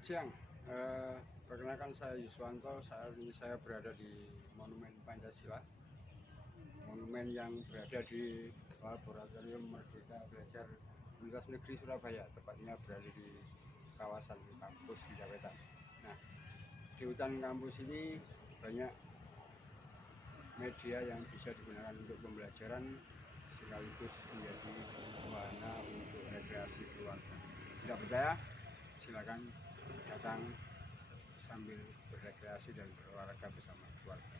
Selamat siang. Perkenalkan saya Yuswanto. Saat ini saya berada di Monumen Pancasila. Monumen yang berada di Laboratorium Merdeka Belajar Universitas Negeri Surabaya, tepatnya berada di kawasan kampus Wijawetan. Nah, di hutan kampus ini banyak media yang bisa digunakan untuk pembelajaran sekaligus menjadi wahana untuk rekreasi keluarga. Tidak percaya? Silakan datang sambil berrekreasi dan berolahraga bersama keluarga.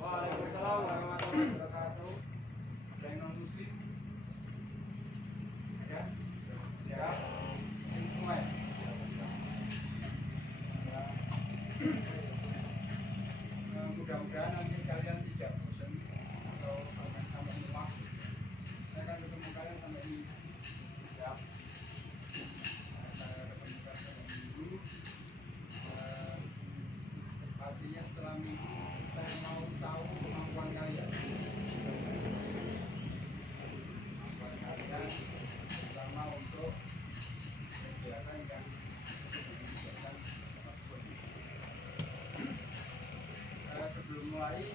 Waalaikumsalam warahmatullahi wabarakatuh. Ada yang non muslim? Ada? Ya. Ini semua ya? Mudah-mudahan nanti kalian tidak bosan atau bahkan sampai lupa. Saya akan ketemu kalian sampai ini. Ya. Saya ketemukan sampai minggu. Pastinya setelah minggu saya mau tahu kemampuan kalian. Kemampuan kalian terutama untuk kegiatan yang menunjukkan apapun. Sebelum mulai,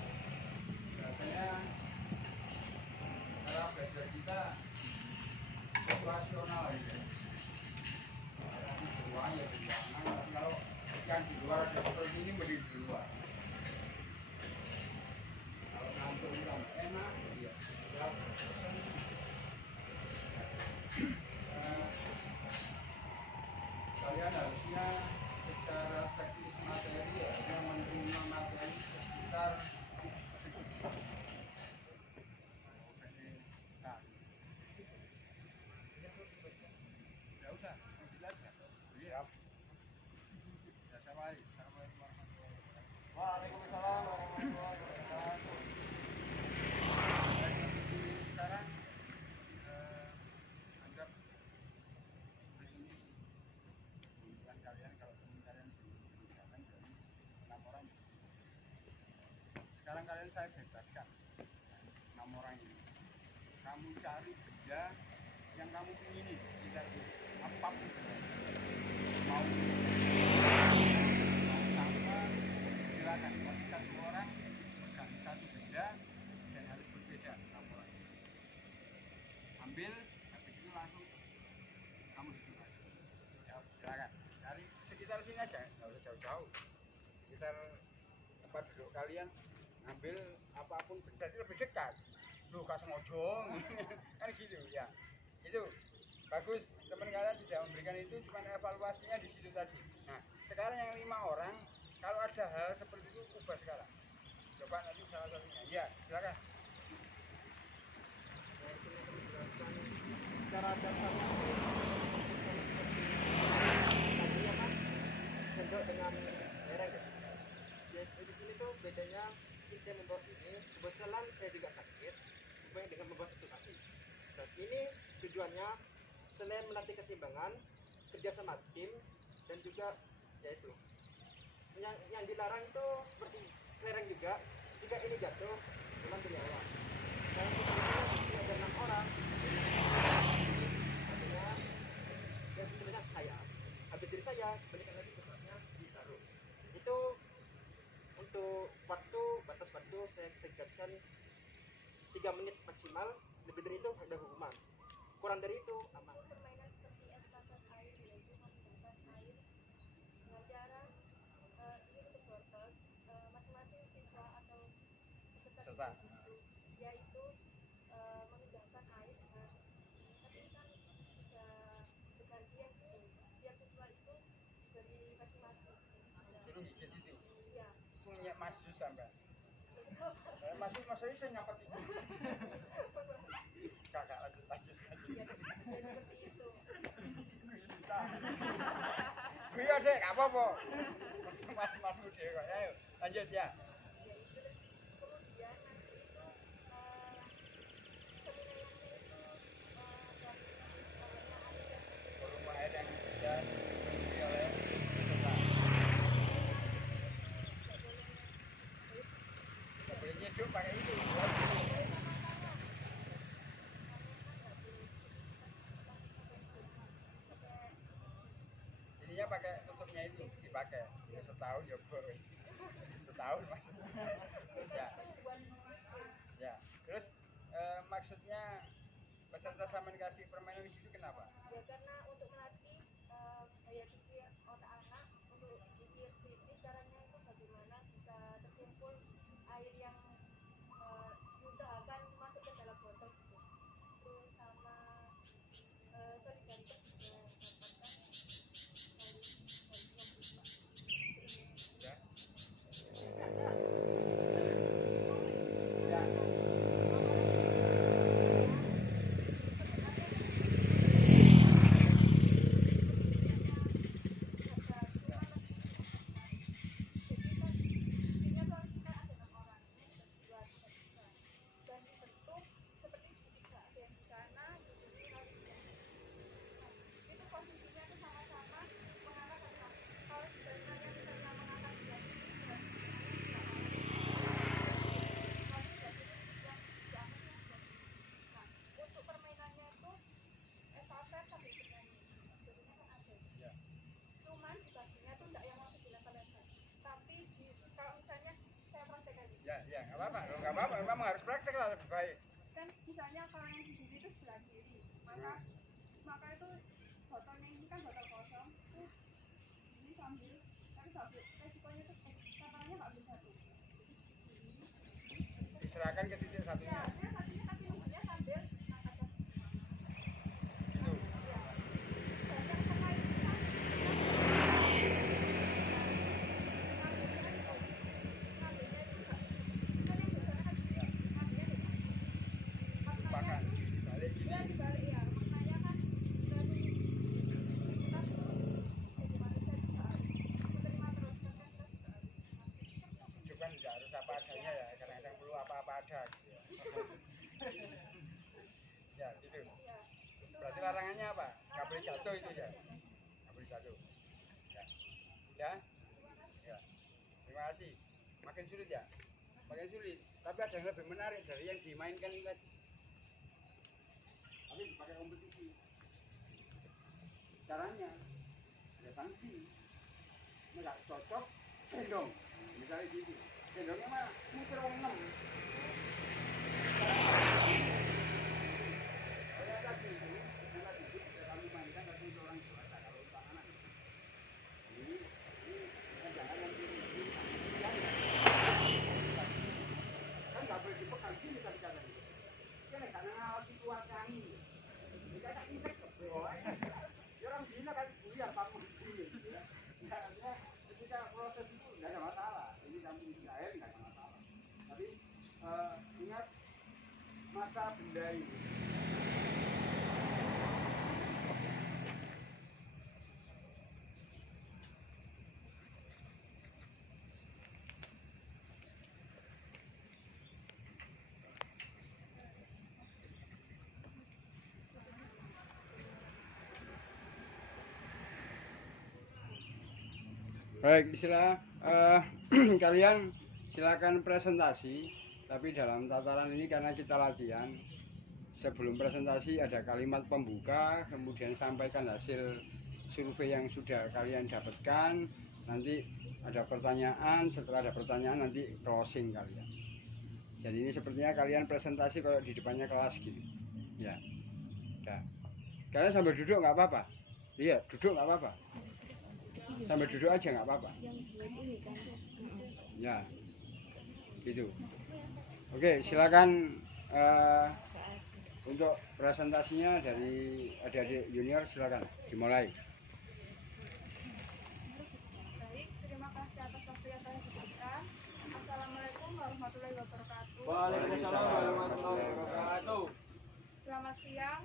biasanya cara belajar kita situasional ya. Di luar ya di ruangan, tapi kalau yang di luar ada seperti ini mending di luar. Kalau ngantuk tambah enak, ya sudah bosan. Kalian harusnya secara teknis materi ya menerima materi sekitar usah, mobil aja. Siap. Ya, Assalamualaikum warahmatullahi wabarakatuh. Waalaikumsalam warahmatullahi wabarakatuh. Sekarang anggap ini bukan kalian, kalau teman kalian mengerjakan dari laporan. Sekarang kalian saya bebaskan 6 orang ini. Kamu cari benda yang kamu ingini di sekitar apapun, mau sama, silakan. Bagi satu orang pegang satu benda dan harus berbeda laporan. Ambil, habis itu langsung kamu duduk lagi. Ya, silakan. Cari sekitar sini aja, nggak usah jauh-jauh. Sekitar tempat duduk kalian, ambil apapun benda itu lebih dekat. Loh, kasih ngojong kan gitu ya. Itu bagus, teman kalian sudah memberikan itu, cuma evaluasinya di situ tadi. Nah, sekarang yang 5 orang, kalau ada hal seperti itu ubah sekarang. Coba nanti salah satunya. Ya, silakan. Cara dasarnya bentuk dengan merek ya. Jadi di sini tuh bedanya kita membawa ini, kebetulan saya juga sakit, supaya dengan membawa satu kaki. Dan ini tujuannya selain melatih keseimbangan, kerjasama tim, dan juga yaitu yang dilarang itu seperti kelereng juga. Jika ini jatuh, ulang dari awal. Dan kita ada 6 orang. Artinya, yang sebenarnya saya. Habis dari saya, balikan lagi ke tempatnya ditaruh. Itu untuk waktu, batas waktu saya tegakkan 3 menit maksimal. Lebih dari itu ada hukuman. Kurang dari itu aman. Permainan seperti estafet air, yaitu memindahkan air dengan cara ini untuk botol, masing-masing siswa atau peserta yaitu memindahkan air dengan tapi ini kan sudah bergantian gitu. Setiap siswa itu dari masing-masing. Suruh gigit itu. Iya. Punya Mas Yus sampai. Mas Yus, Mas Yus saya nyapet itu. Kakak lanjut. Ya, seperti itu. Iya dek, gak apa-apa. Mas-masmu deh kok. Ayo, lanjut ya. Kemudian nanti itu penilaiannya itu dari Volume air yang bisa diisi oleh peserta. Nggak boleh nyeduh pakai itu. setahun ya boy. Setahun maksudnya. Ya. Ya. Terus maksudnya peserta Samen kasih permainan gitu kenapa? Ya karena untuk melatih daya pikir otak anak untuk pikir kritis caranya itu bagaimana bisa terkumpul air yang diusahakan masuk ke dalam botol gitu. Terus sama solidaritas juga dapatkan dari yang bisa. Ya. Ya. Untuk permainannya itu estafet sambil bernyanyi. Jadinya kan ada. Ya. Cuman dibaginya tuh enggak yang langsung dilempar-lempar. Tapi kalau misalnya saya praktek aja. Ya, nggak apa-apa. Kalau nggak apa-apa, memang harus praktek lah lebih baik. Kan misalnya kalau yang di sini itu sebelah kiri, maka itu botolnya ini kan botol kosong, tuh ini sambil resikonya tuh lemparannya nggak bisa tuh. Diserahkan ke titik satunya. Ya, dia satunya tapi nunggunya sambil angkat kaki. Gitu. Ya. Banyak pemain kita Lupakan. Balik gini. ya dibalik ya, makanya kan kita tuh jadi manusia juga harus menerima terus kan kita juga harus Hidup kan juga harus apa adanya ya. Kadang-kadang perlu apa-apa ada. Gitu ya. Ya, gitu. ya itu Berarti larangannya apa? Nggak boleh jatuh itu ya. Nggak boleh jatuh. Ya. Ya. Ya. Terima kasih. Makin sulit ya. Makin sulit. Tapi ada yang lebih menarik dari yang dimainkan ini tadi. Tapi dipakai kompetisi. Caranya ada sanksi. Nggak cocok, gendong. Misalnya gitu. Gendongnya mah muter wong 6. Kayak tadi itu, sudah kami mainkan tapi itu orang dewasa. Kalau untuk anak ini jangan yang ini. Kan nggak boleh dipegang gini tadi katanya. Kan karena ngawal situasi ini. Jika tak injek kebewa. Ya orang gila kan buyar kamu di sini. Ya, ketika proses itu nggak ada masalah. Ini kami di air nggak ada masalah. Tapi ingat masa benda ini. Baik, kalian silakan presentasi, tapi dalam tataran ini karena kita latihan, sebelum presentasi ada kalimat pembuka, kemudian sampaikan hasil survei yang sudah kalian dapatkan, nanti ada pertanyaan, setelah ada pertanyaan nanti closing kalian. Jadi ini sepertinya kalian presentasi kalau di depannya kelas gitu, ya. Udah. Kalian sambil duduk nggak apa-apa? Iya, duduk nggak apa-apa. Sambil duduk aja nggak apa-apa. Ya, gitu. Oke, silakan untuk presentasinya dari adik-adik junior, silakan dimulai. baik. Terima kasih atas waktu yang telah diberikan. Assalamualaikum warahmatullahi wabarakatuh. Waalaikumsalam warahmatullahi wabarakatuh. Selamat siang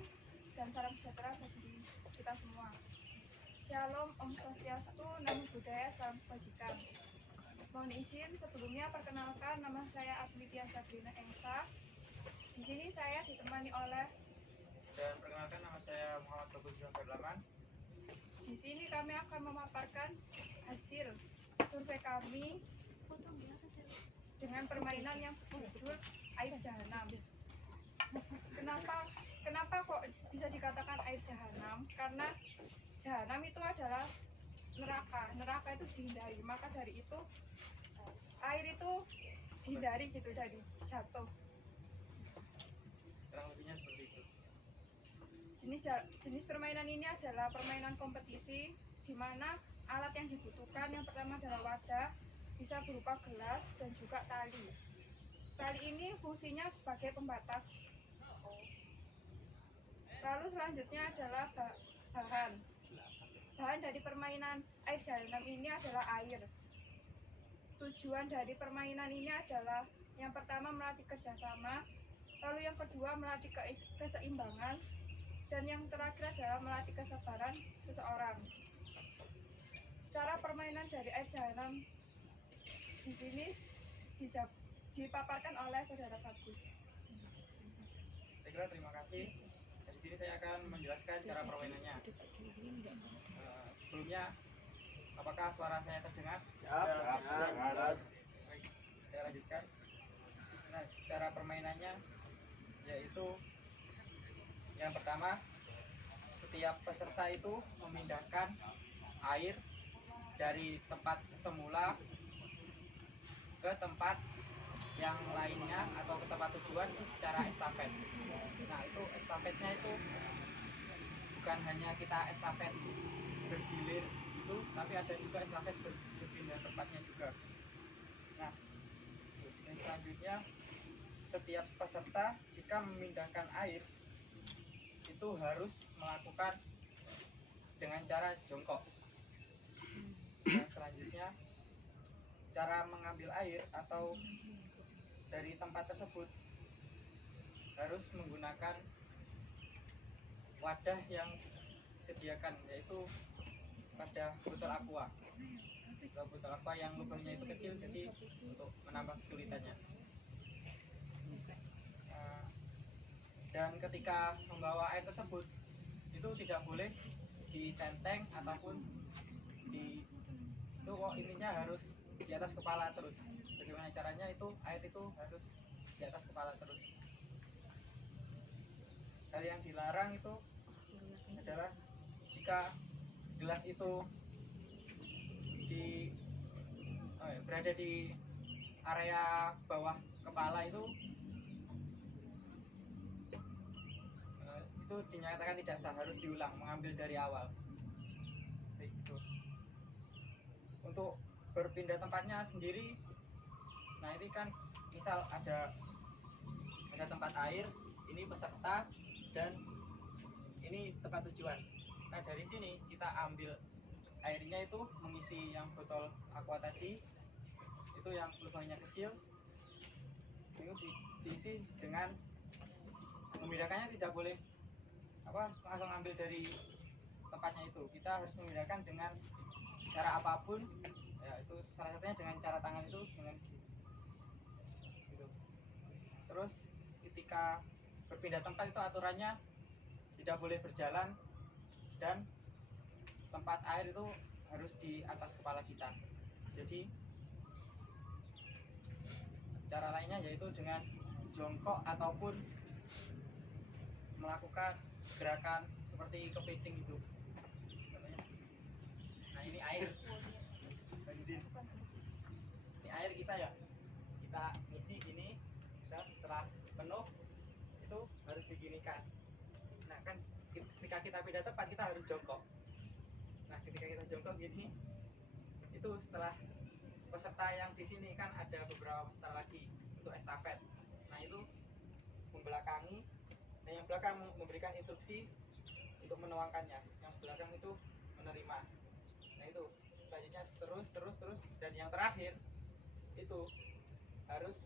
dan salam sejahtera bagi kita semua. Shalom, Om Swastiastu, Namo Buddhaya, Salam Kebajikan. Mohon izin sebelumnya perkenalkan, nama saya Aditya Sabrina Engsa. Di sini saya ditemani oleh. Dan perkenalkan, nama saya Muhammad Bagus Berlaman. Di sini kami akan memaparkan hasil survei kami dengan permainan yang berjudul Air Jahanam. Kenapa kok bisa dikatakan air jahanam? Karena jahanam itu adalah neraka itu dihindari. Maka dari itu air itu dihindari gitu dari jatuh. Kurang lebihnya seperti itu. Jenis permainan ini adalah permainan kompetisi di mana alat yang dibutuhkan yang pertama adalah wadah, bisa berupa gelas dan juga tali. Tali ini fungsinya sebagai pembatas. Lalu selanjutnya adalah bahan. Bahan dari permainan air jahanam ini adalah air. Tujuan dari permainan ini adalah yang pertama melatih kerjasama, lalu yang kedua melatih keseimbangan, dan yang terakhir adalah melatih kesabaran seseorang. Cara permainan dari air jahanam di sini dipaparkan oleh Saudara Bagus. Baiklah, terima kasih. Dari sini saya akan menjelaskan cara permainannya. Sebelumnya, apakah suara saya terdengar? Siap. Baik, saya lanjutkan. Nah, cara permainannya yaitu yang pertama, setiap peserta itu memindahkan air dari tempat semula ke tempat yang lainnya atau ke tempat tujuan itu secara estafet. Nah, itu estafetnya itu bukan hanya kita estafet bergilir itu, tapi ada juga estafet berpindah tempatnya juga. Nah, dan selanjutnya setiap peserta jika memindahkan air itu harus melakukan dengan cara jongkok. Dan selanjutnya cara mengambil air atau dari tempat tersebut harus menggunakan wadah yang disediakan, yaitu wadah botol aqua. Botol aqua yang lubangnya itu kecil, jadi untuk menambah kesulitannya. Dan ketika membawa air tersebut itu tidak boleh ditenteng ataupun itu kok ininya harus di atas kepala terus. Bagaimana caranya? Itu air itu harus di atas kepala terus. Hal yang dilarang itu adalah jika gelas itu berada di area bawah kepala itu dinyatakan tidak sah, harus diulang, mengambil dari awal. Begitu. Untuk berpindah tempatnya sendiri, nah ini kan misal ada tempat air, ini peserta dan ini tempat tujuan. Nah, dari sini kita ambil airnya itu mengisi yang botol aqua tadi, itu yang lubangnya kecil, itu diisi dengan memindahkannya tidak boleh langsung ambil dari tempatnya itu. Kita harus memindahkan dengan cara apapun, ya itu salah satunya dengan cara tangan itu, dengan gitu. Terus ketika berpindah tempat itu aturannya tidak boleh berjalan dan tempat air itu harus di atas kepala kita. Jadi cara lainnya yaitu dengan jongkok ataupun melakukan gerakan seperti kepiting itu. Nah, ini air bensin. Ini air kita ya, kita isi gini, dan setelah penuh itu harus diginikan. Nah, kan ketika kita pindah tempat kita harus jongkok. Nah, ketika kita jongkok gini, itu setelah peserta yang di sini kan ada beberapa peserta lagi untuk estafet. Nah, itu membelakangi, dan yang belakang memberikan instruksi untuk menuangkannya, yang belakang itu menerima. Nah, itu selanjutnya terus, dan yang terakhir itu harus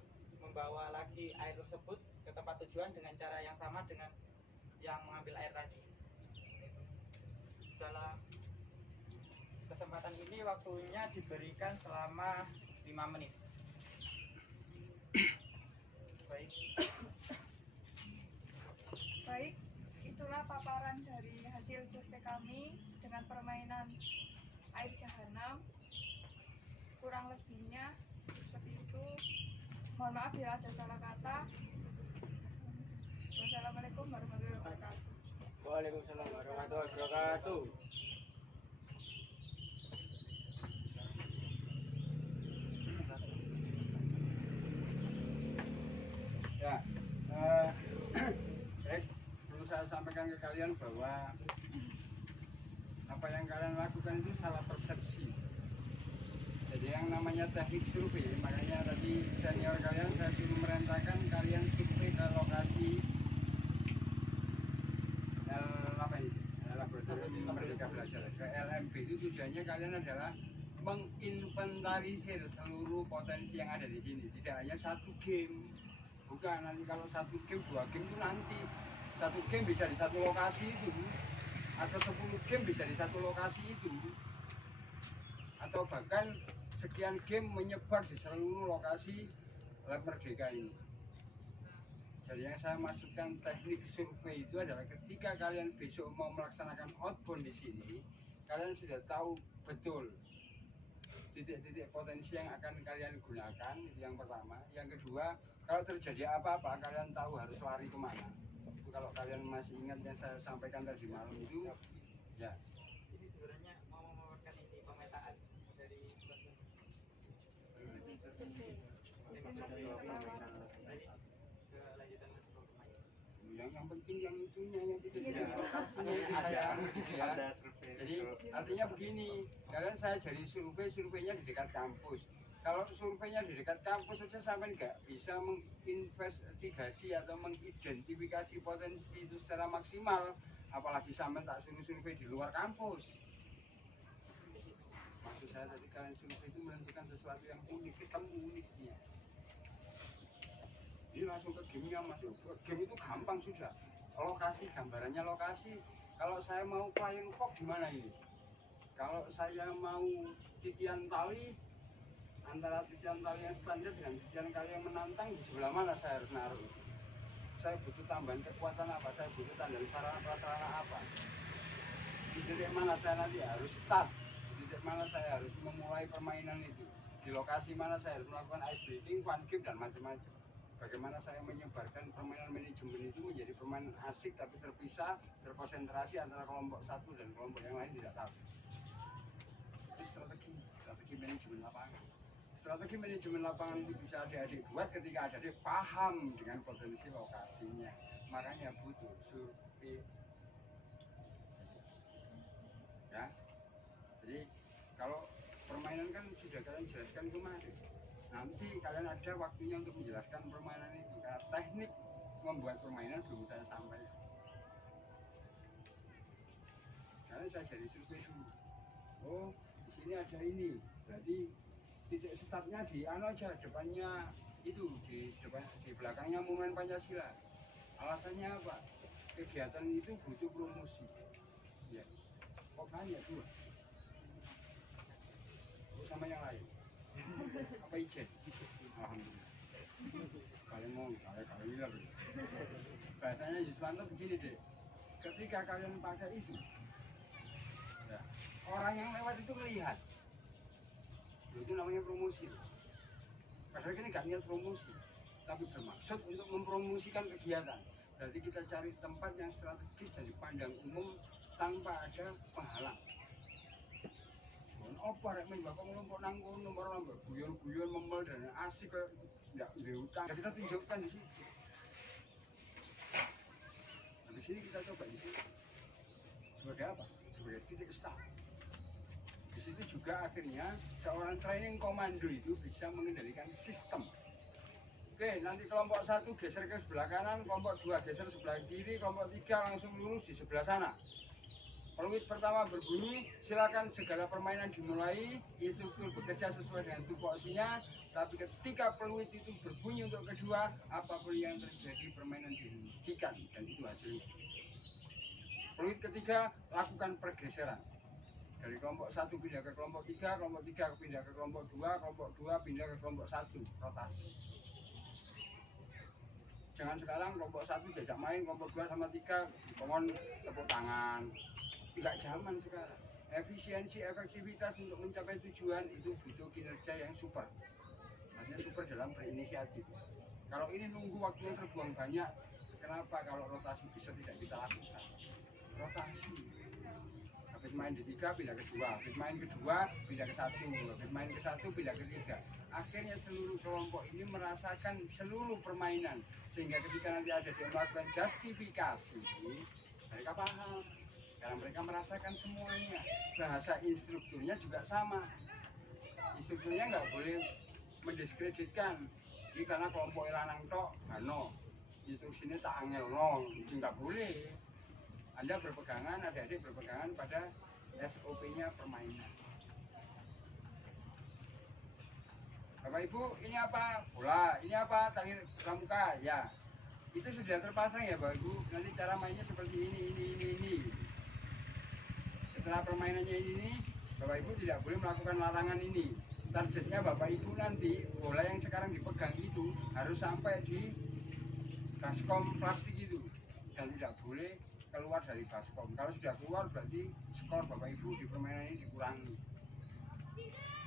membawa lagi air tersebut ke tempat tujuan dengan cara yang sama dengan yang mengambil air tadi. Dalam kesempatan ini waktunya diberikan selama 5 menit. Baik, itulah paparan dari hasil survei kami dengan permainan air jahanam. Kurang lebihnya seperti itu. Mohon maaf bila ada salah kata. Wassalamualaikum warahmatullahi wabarakatuh. Waalaikumsalam warahmatullahi wabarakatuh. menekankan ke kalian bahwa apa yang kalian lakukan itu salah persepsi. Jadi yang namanya teknik survei, makanya tadi senior kalian saya suruh merentahkan kalian survei ke lokasi apa ini? Laboratorium Merdeka Belajar. Ke LMB itu tujuannya kalian adalah menginventarisir seluruh potensi yang ada di sini. Tidak hanya satu game, bukan nanti kalau satu game, dua game itu nanti satu game bisa di satu lokasi itu, atau 10 game bisa di satu lokasi itu, atau bahkan sekian game menyebar di seluruh lokasi Lab Merdeka ini. Jadi yang saya maksudkan teknik survei itu adalah ketika kalian besok mau melaksanakan outbound di sini, kalian sudah tahu betul titik-titik potensi yang akan kalian gunakan, itu yang pertama. Yang kedua, kalau terjadi apa-apa kalian tahu harus lari kemana. Itu kalau kalian masih ingat yang saya sampaikan tadi malam itu, ya. Ini sebenarnya mau memaparkan ini pemetaan dari kelanjutan masuk ke pemain. Yang penting yang itunya, yang titik-titik Iya. lokasinya itu saya gitu ya. Ada survei. Jadi artinya begini, kalian saya jadi surveinya di dekat kampus. Kalau surveinya di dekat kampus saja sampai nggak bisa menginvestigasi atau mengidentifikasi potensi itu secara maksimal, apalagi sampai tak suruh survei di luar kampus. Maksud saya tadi kalian survei itu menentukan sesuatu yang unik, ketemu uniknya. Ini langsung ke gamenya mas, game itu gampang sudah. Lokasi, gambarannya lokasi. Kalau saya mau flying fox gimana ini? Kalau saya mau titian tali, antara titian tali yang standar dengan titian tali yang menantang, di sebelah mana saya harus naruh? Saya butuh tambahan kekuatan apa? Saya butuh tambahan sarana prasarana apa? Di titik mana saya nanti harus start? Di titik mana saya harus memulai permainan itu? Di lokasi mana saya harus melakukan ice breaking, fun game, dan macam-macam. Bagaimana saya menyebarkan permainan manajemen itu menjadi permainan asik tapi terpisah, terkonsentrasi antara kelompok satu dan kelompok yang lain tidak tahu. Itu strategi manajemen lapangan. Strategi manajemen lapangan itu bisa adik-adik buat ketika adik-adik paham dengan potensi lokasinya. Makanya butuh survei. Ya. Jadi kalau permainan kan sudah kalian jelaskan kemarin. Nanti kalian ada waktunya untuk menjelaskan permainan itu, karena teknik membuat permainan belum saya sampaikan. Karena saya jadi survei dulu. Oh, di sini ada ini. Berarti titik startnya di aja, depannya itu di belakangnya Monumen Pancasila. Alasannya apa? Kegiatan itu butuh promosi. Ya. Kok banyak dua? Sama yang lain. Apa izin? Alhamdulillah. Kalian mau kalian bilang. Bahasanya Yuswanto begini deh. Ketika kalian pakai itu, ya, orang yang lewat itu melihat. Itu namanya promosi. Padahal ini nggak niat promosi, tapi bermaksud untuk mempromosikan kegiatan. Berarti kita cari tempat yang strategis dan dipandang umum tanpa ada penghalang. Apa rek menjawab kelompok nang kono nomor guyon-guyon memel dan asik kayak enggak utang. Kita tunjukkan di sini. Nah, di sini kita coba di sini. Sebagai apa? Sebagai titik start. Di situ juga akhirnya seorang training komando itu bisa mengendalikan sistem. Oke, nanti kelompok 1 geser ke sebelah kanan, kelompok 2 geser sebelah kiri, kelompok 3 langsung lurus di sebelah sana. Peluit pertama berbunyi, silakan segala permainan dimulai, instruktur bekerja sesuai dengan tupoksinya, tapi ketika peluit itu berbunyi untuk kedua, apapun yang terjadi permainan dihentikan, dan itu hasilnya. Peluit ketiga, lakukan pergeseran. Dari kelompok 1 pindah ke kelompok 3, kelompok 3 pindah ke kelompok 2, kelompok 2 pindah ke kelompok 1, rotasi. Jangan sekarang kelompok 1 diajak main, kelompok 2 sama 3, mohon tepuk tangan. Enggak zaman sekarang. Efisiensi, efektivitas untuk mencapai tujuan itu butuh kinerja yang super. Artinya super dalam berinisiatif. Kalau ini nunggu waktunya terbuang banyak, kenapa kalau rotasi bisa tidak kita lakukan? Rotasi. Habis main di 3 pindah ke 2, habis main ke 2 pindah ke 1, habis main ke 1 pindah ke 3. Akhirnya seluruh kelompok ini merasakan seluruh permainan, sehingga ketika nanti ada yang melakukan justifikasi, mereka paham, karena mereka merasakan semuanya. Bahasa instrukturnya juga sama. Instrukturnya nggak boleh mendiskreditkan. Jadi karena kelompok lanang tok, Hano, instruksinya tak angel no, itu nggak boleh. Anda berpegangan, adik-adik berpegangan pada SOP-nya permainan. Bapak Ibu, ini apa? Bola. Ini apa? Tali pramuka. Ya, itu sudah terpasang ya Bapak Ibu. Nanti cara mainnya seperti ini. Setelah permainannya ini, Bapak Ibu tidak boleh melakukan larangan ini. Targetnya Bapak Ibu nanti, bola yang sekarang dipegang itu harus sampai di baskom plastik itu. Dan tidak boleh keluar dari baskom. Kalau sudah keluar berarti skor Bapak Ibu di permainan ini dikurangi.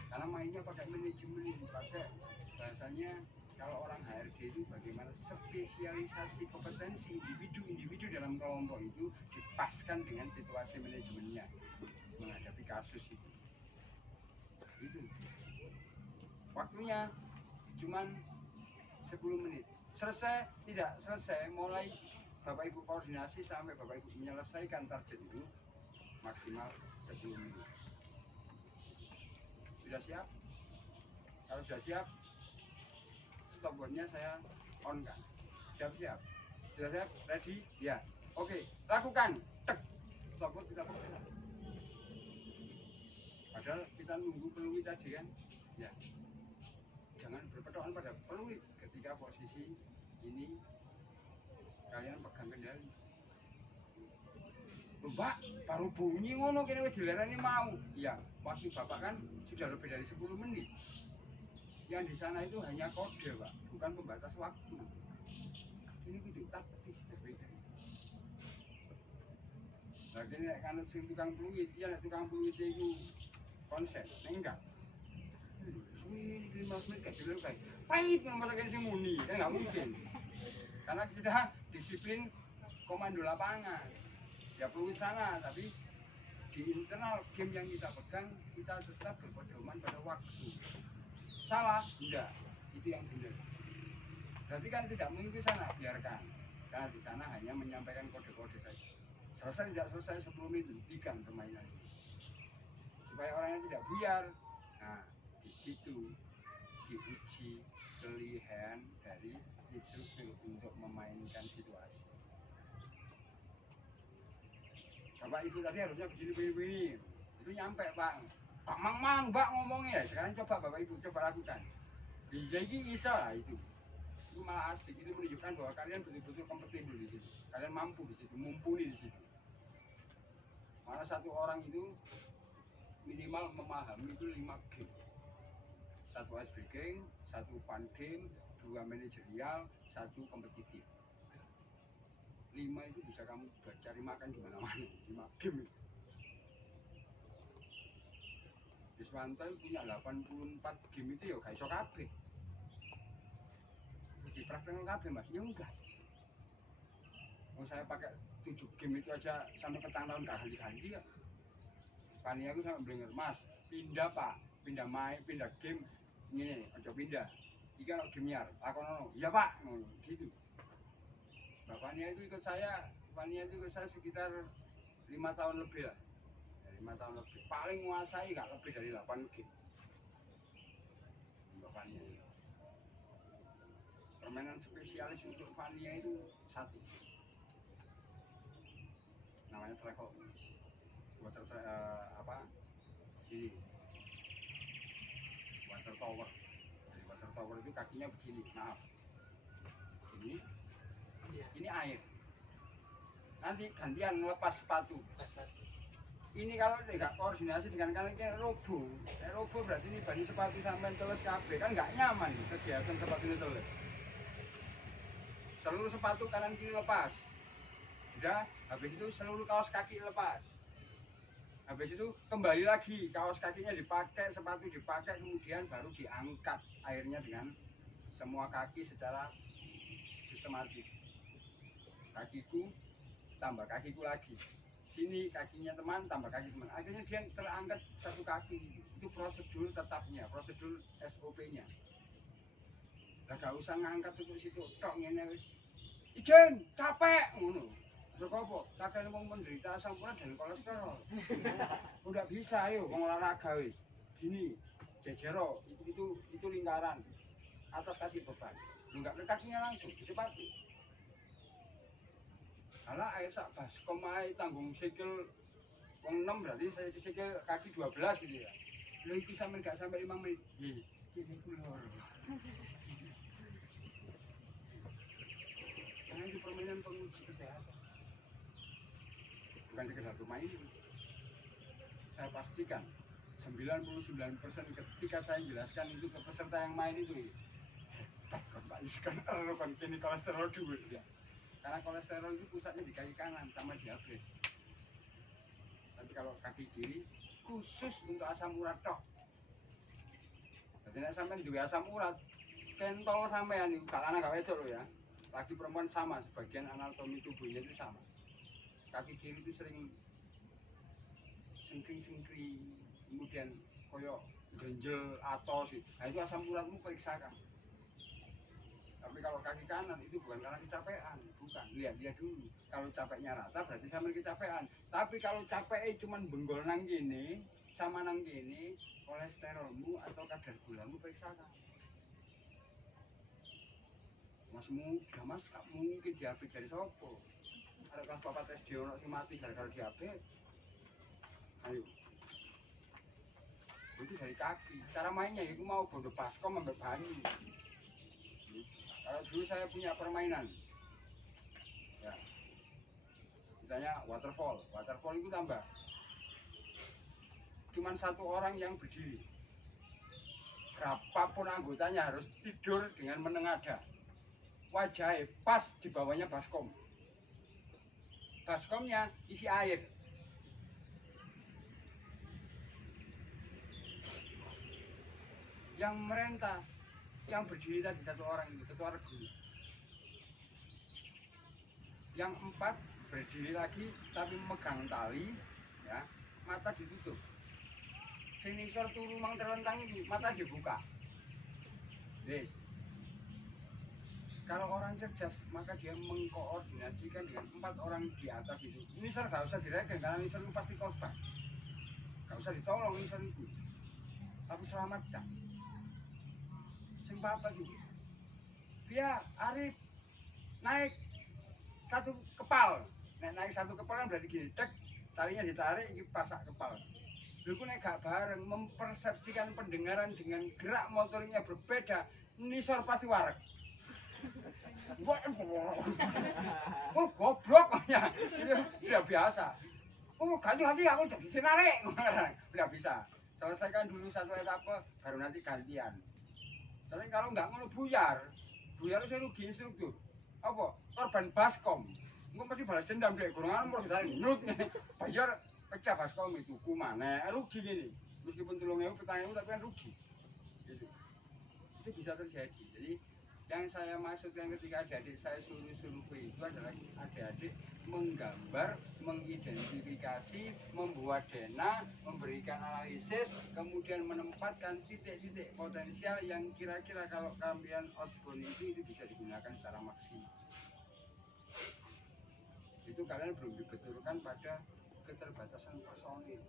Karena mainnya pakai manajemen, pakai bahasanya kalau orang HRD itu bagaimana spesialisasi kompetensi individu dalam kelompok itu dipaskan dengan situasi manajemennya menghadapi kasus itu. Itu waktunya cuman 10 menit. Selesai tidak selesai, mulai Bapak Ibu koordinasi sampai Bapak Ibu menyelesaikan target itu maksimal 10 menit. Sudah siap? Kalau sudah siap, stopwatchnya saya on kan. Siap-siap. Sudah siap? Ready? Ya. Oke, lakukan. Tek. Stopwatch kita pegang. Padahal kita nunggu peluit tadi kan. Ya. Jangan berpedoman pada peluit ketika posisi ini kalian pegang kendali. Mbak, baru bunyi ngono kene wis dilereni mau. Iya, waktu Bapak kan sudah lebih dari 10 menit. Yang di sana itu hanya kode, Pak, bukan pembatas waktu. Ini gitu, tak petis berbeda. Lah kene nek kanut sing tukang peluit, ya nek tukang peluit iku konsep, enggak. Suwi 15 menit gak jelas kae. Pahit ngono masa kene sing muni, kan enggak mungkin. Karena kita disiplin komando lapangan. Ya peluit sana, tapi di internal game yang kita pegang kita tetap berpedoman pada waktu. Salah? Enggak, itu yang benar. Berarti kan tidak mengikuti sana, biarkan. Karena di sana hanya menyampaikan kode-kode saja. Selesai tidak selesai 10 menit, hentikan permainan ini. Supaya orangnya tidak buyar. Nah, di situ diuji kelihan dari instruktur untuk memainkan situasi. Bapak Ibu tadi harusnya begini. Itu nyampe Pak. Pak Mang Mbak ngomongnya. Sekarang coba Bapak Ibu coba lakukan. Jadi bisa lah itu. Itu malah asik. Itu menunjukkan bahwa kalian betul-betul kompetitif di situ. Kalian mampu di situ, mumpuni di situ. Mana satu orang itu minimal memahami itu 5 game. 1 ice breaking, 1 fun game, 2 manajerial, 1 kompetitif. 5 itu bisa kamu cari makan di mana-mana. 5 game itu. Diswanto punya 84 game itu ya gak iso kabeh. Terus dipraktekno kabeh Mas, ya enggak. Mau saya pakai 7 game itu aja sampai petang tahun gak ganti-ganti ya. Panitia aku sampai blenger, Mas, pindah Pak, pindah main, pindah game. Ini, aja pindah. Iki ono game nyar, lakonono. Iya Pak, ngono gitu. Bapaknya itu ikut saya, Pania itu ikut saya sekitar 5 tahun lebih lah. Ya, 5 tahun lebih. Paling menguasai nggak lebih dari 8 game. Bapaknya itu. Permainan spesialis untuk Pania itu 1. Namanya travel. Water ini. Water tower. Dari water tower itu kakinya begini, maaf. Ini air. Nanti gantian lepas sepatu. Ini kalau tidak koordinasi dengan kalian roboh. Roboh berarti ini bani sepatu sampai teles kabeh kan nggak nyaman kegiatan sepatu ini teles. Seluruh sepatu kanan kiri lepas. Sudah, habis itu seluruh kaos kaki lepas. Habis itu kembali lagi kaos kakinya dipakai, sepatu dipakai, kemudian baru diangkat airnya dengan semua kaki secara sistematis. Kakiku tambah kakiku lagi, sini kakinya teman tambah kaki teman, akhirnya dia terangkat 1 kaki. Itu prosedur tetapnya, prosedur SOP-nya. Lah gak usah ngangkat untuk situ tok ngene wis ijen capek ngono. Loh apa? Kadang wong menderita asam urat dan kolesterol. Udah bisa, ayo wong olahraga wis. Gini, jejero itu lingkaran. Atas kasih beban. Lu enggak ke kakinya langsung, di sepatu. Alah air sak baskom ae tanggung sikil wong 6 berarti saya sikil kaki 12 gitu ya. Lho iki sampe gak sampai 5 menit. Nggih, iki ku lho. Karena itu permainan penguji kesehatan. Bukan sekedar bermain. Saya pastikan 99% ketika saya jelaskan itu ke peserta yang main itu takkan Pak Iskan kan kini kolesterol dulu ya. Karena kolesterol itu pusatnya di kaki kanan sama diabetes. Tapi kalau kaki kiri khusus untuk asam urat tok. Jadi nek sampean duwe asam urat, kentol sampean niku gak lanang gak wedok lho ya. Laki perempuan sama, sebagian anatomi tubuhnya itu sama. Kaki kiri itu sering sengkring-sengkring, kemudian koyo genjel atos gitu. Nah itu asam uratmu periksakan. Tapi kalau kaki kanan itu bukan karena kecapean, bukan. Lihat dulu. Kalau capeknya rata berarti sama kecapean. Tapi kalau capeknya cuma benggol nang gini, sama nang gini, kolesterolmu atau kadar gulamu periksakan. Mas muda mas, gak mungkin diabetes dari sopo. Ada kan bapak tes dia ono sing mati gara-gara diabetes. Ayo. Itu dari kaki. Cara mainnya itu mau bondo baskom sampai banyu. Kalau dulu saya punya permainan, ya, misalnya waterfall itu tambah, cuman satu orang yang berdiri, berapapun anggotanya harus tidur dengan menengadah, wajahnya pas di bawahnya baskom, baskomnya isi air, yang merentas, yang berdiri tadi satu orang itu ketua regu. Yang 4 berdiri lagi tapi memegang tali, ya, mata ditutup. Sini sor turu mang terlentang itu mata dibuka. Yes. Kalau orang cerdas maka dia mengkoordinasikan dengan 4 orang di atas itu. Nisor gak usah direken karena nisor itu pasti korban. Gak usah ditolong nisor itu. Tapi selamatkan. Sing papa itu. Dia Arif naik 1 kepal. Naik 1 kepal kan berarti gini, dek, talinya ditarik, ini pasak kepal. Lalu nek gak bareng mempersepsikan pendengaran dengan gerak motornya berbeda, nisor pasti warak. Oh goblok ya, itu tidak biasa. Oh ganti aku jadi sinarik, tidak bisa. Selesaikan dulu satu etape, baru nanti gantian. Soalnya kalau nggak ngono buyar itu rugi instruktur. Apa? Korban baskom. Engko mesti balas dendam dek golongan mesti dari nut. Bayar pecah baskom itu kumane rugi gini. Meskipun 3.000 petang tapi kan rugi. Gitu. Itu bisa terjadi. Jadi yang saya maksudkan ketika adik-adik saya suruh itu adalah adik-adik menggambar, mengidentifikasi, membuat DNA, memberikan analisis, kemudian menempatkan titik-titik potensial yang kira-kira kalau kalian outbound itu bisa digunakan secara maksimal. Itu kalian belum dibetulkan pada keterbatasan personil.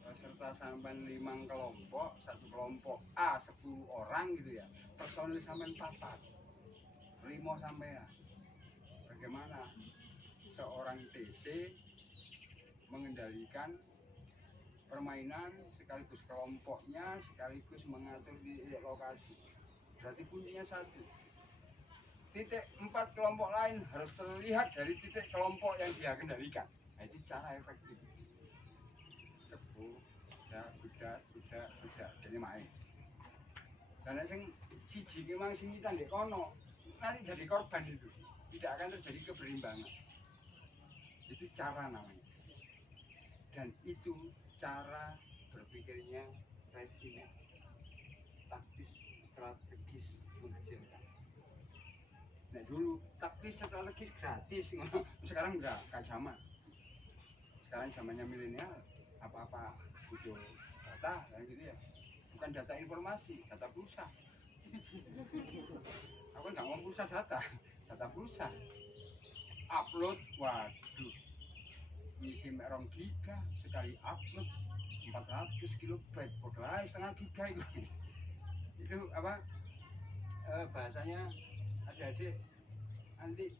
Peserta sampai 5 kelompok, 1 kelompok A 10 orang gitu ya, personil sampai 4, 5 sampai. Bagaimana seorang TC mengendalikan permainan sekaligus kelompoknya, sekaligus mengatur di lokasi? Berarti kuncinya 1. Titik 4 kelompok lain harus terlihat dari titik kelompok yang dia kendalikan. Nah, itu cara efektif. Sudah jadi main. Karena siji memang singitan di kono, nanti jadi korban itu. Tidak akan terjadi keberimbangan. Itu cara namanya. Dan itu cara berpikirnya resilient, taktis, strategis menghasilkan. Nah dulu taktis strategis gratis, sekarang enggak, kan zaman. Sekarang zamannya milenial, apa-apa butuh data kan gitu ya. Bukan data informasi, data pulsa. Aku kan nggak ngomong pulsa data pulsa. upload, waduh, ngisi mek 2 giga, sekali upload 400 kilobyte, padahal setengah giga itu. Itu apa, bahasanya adik-adik nanti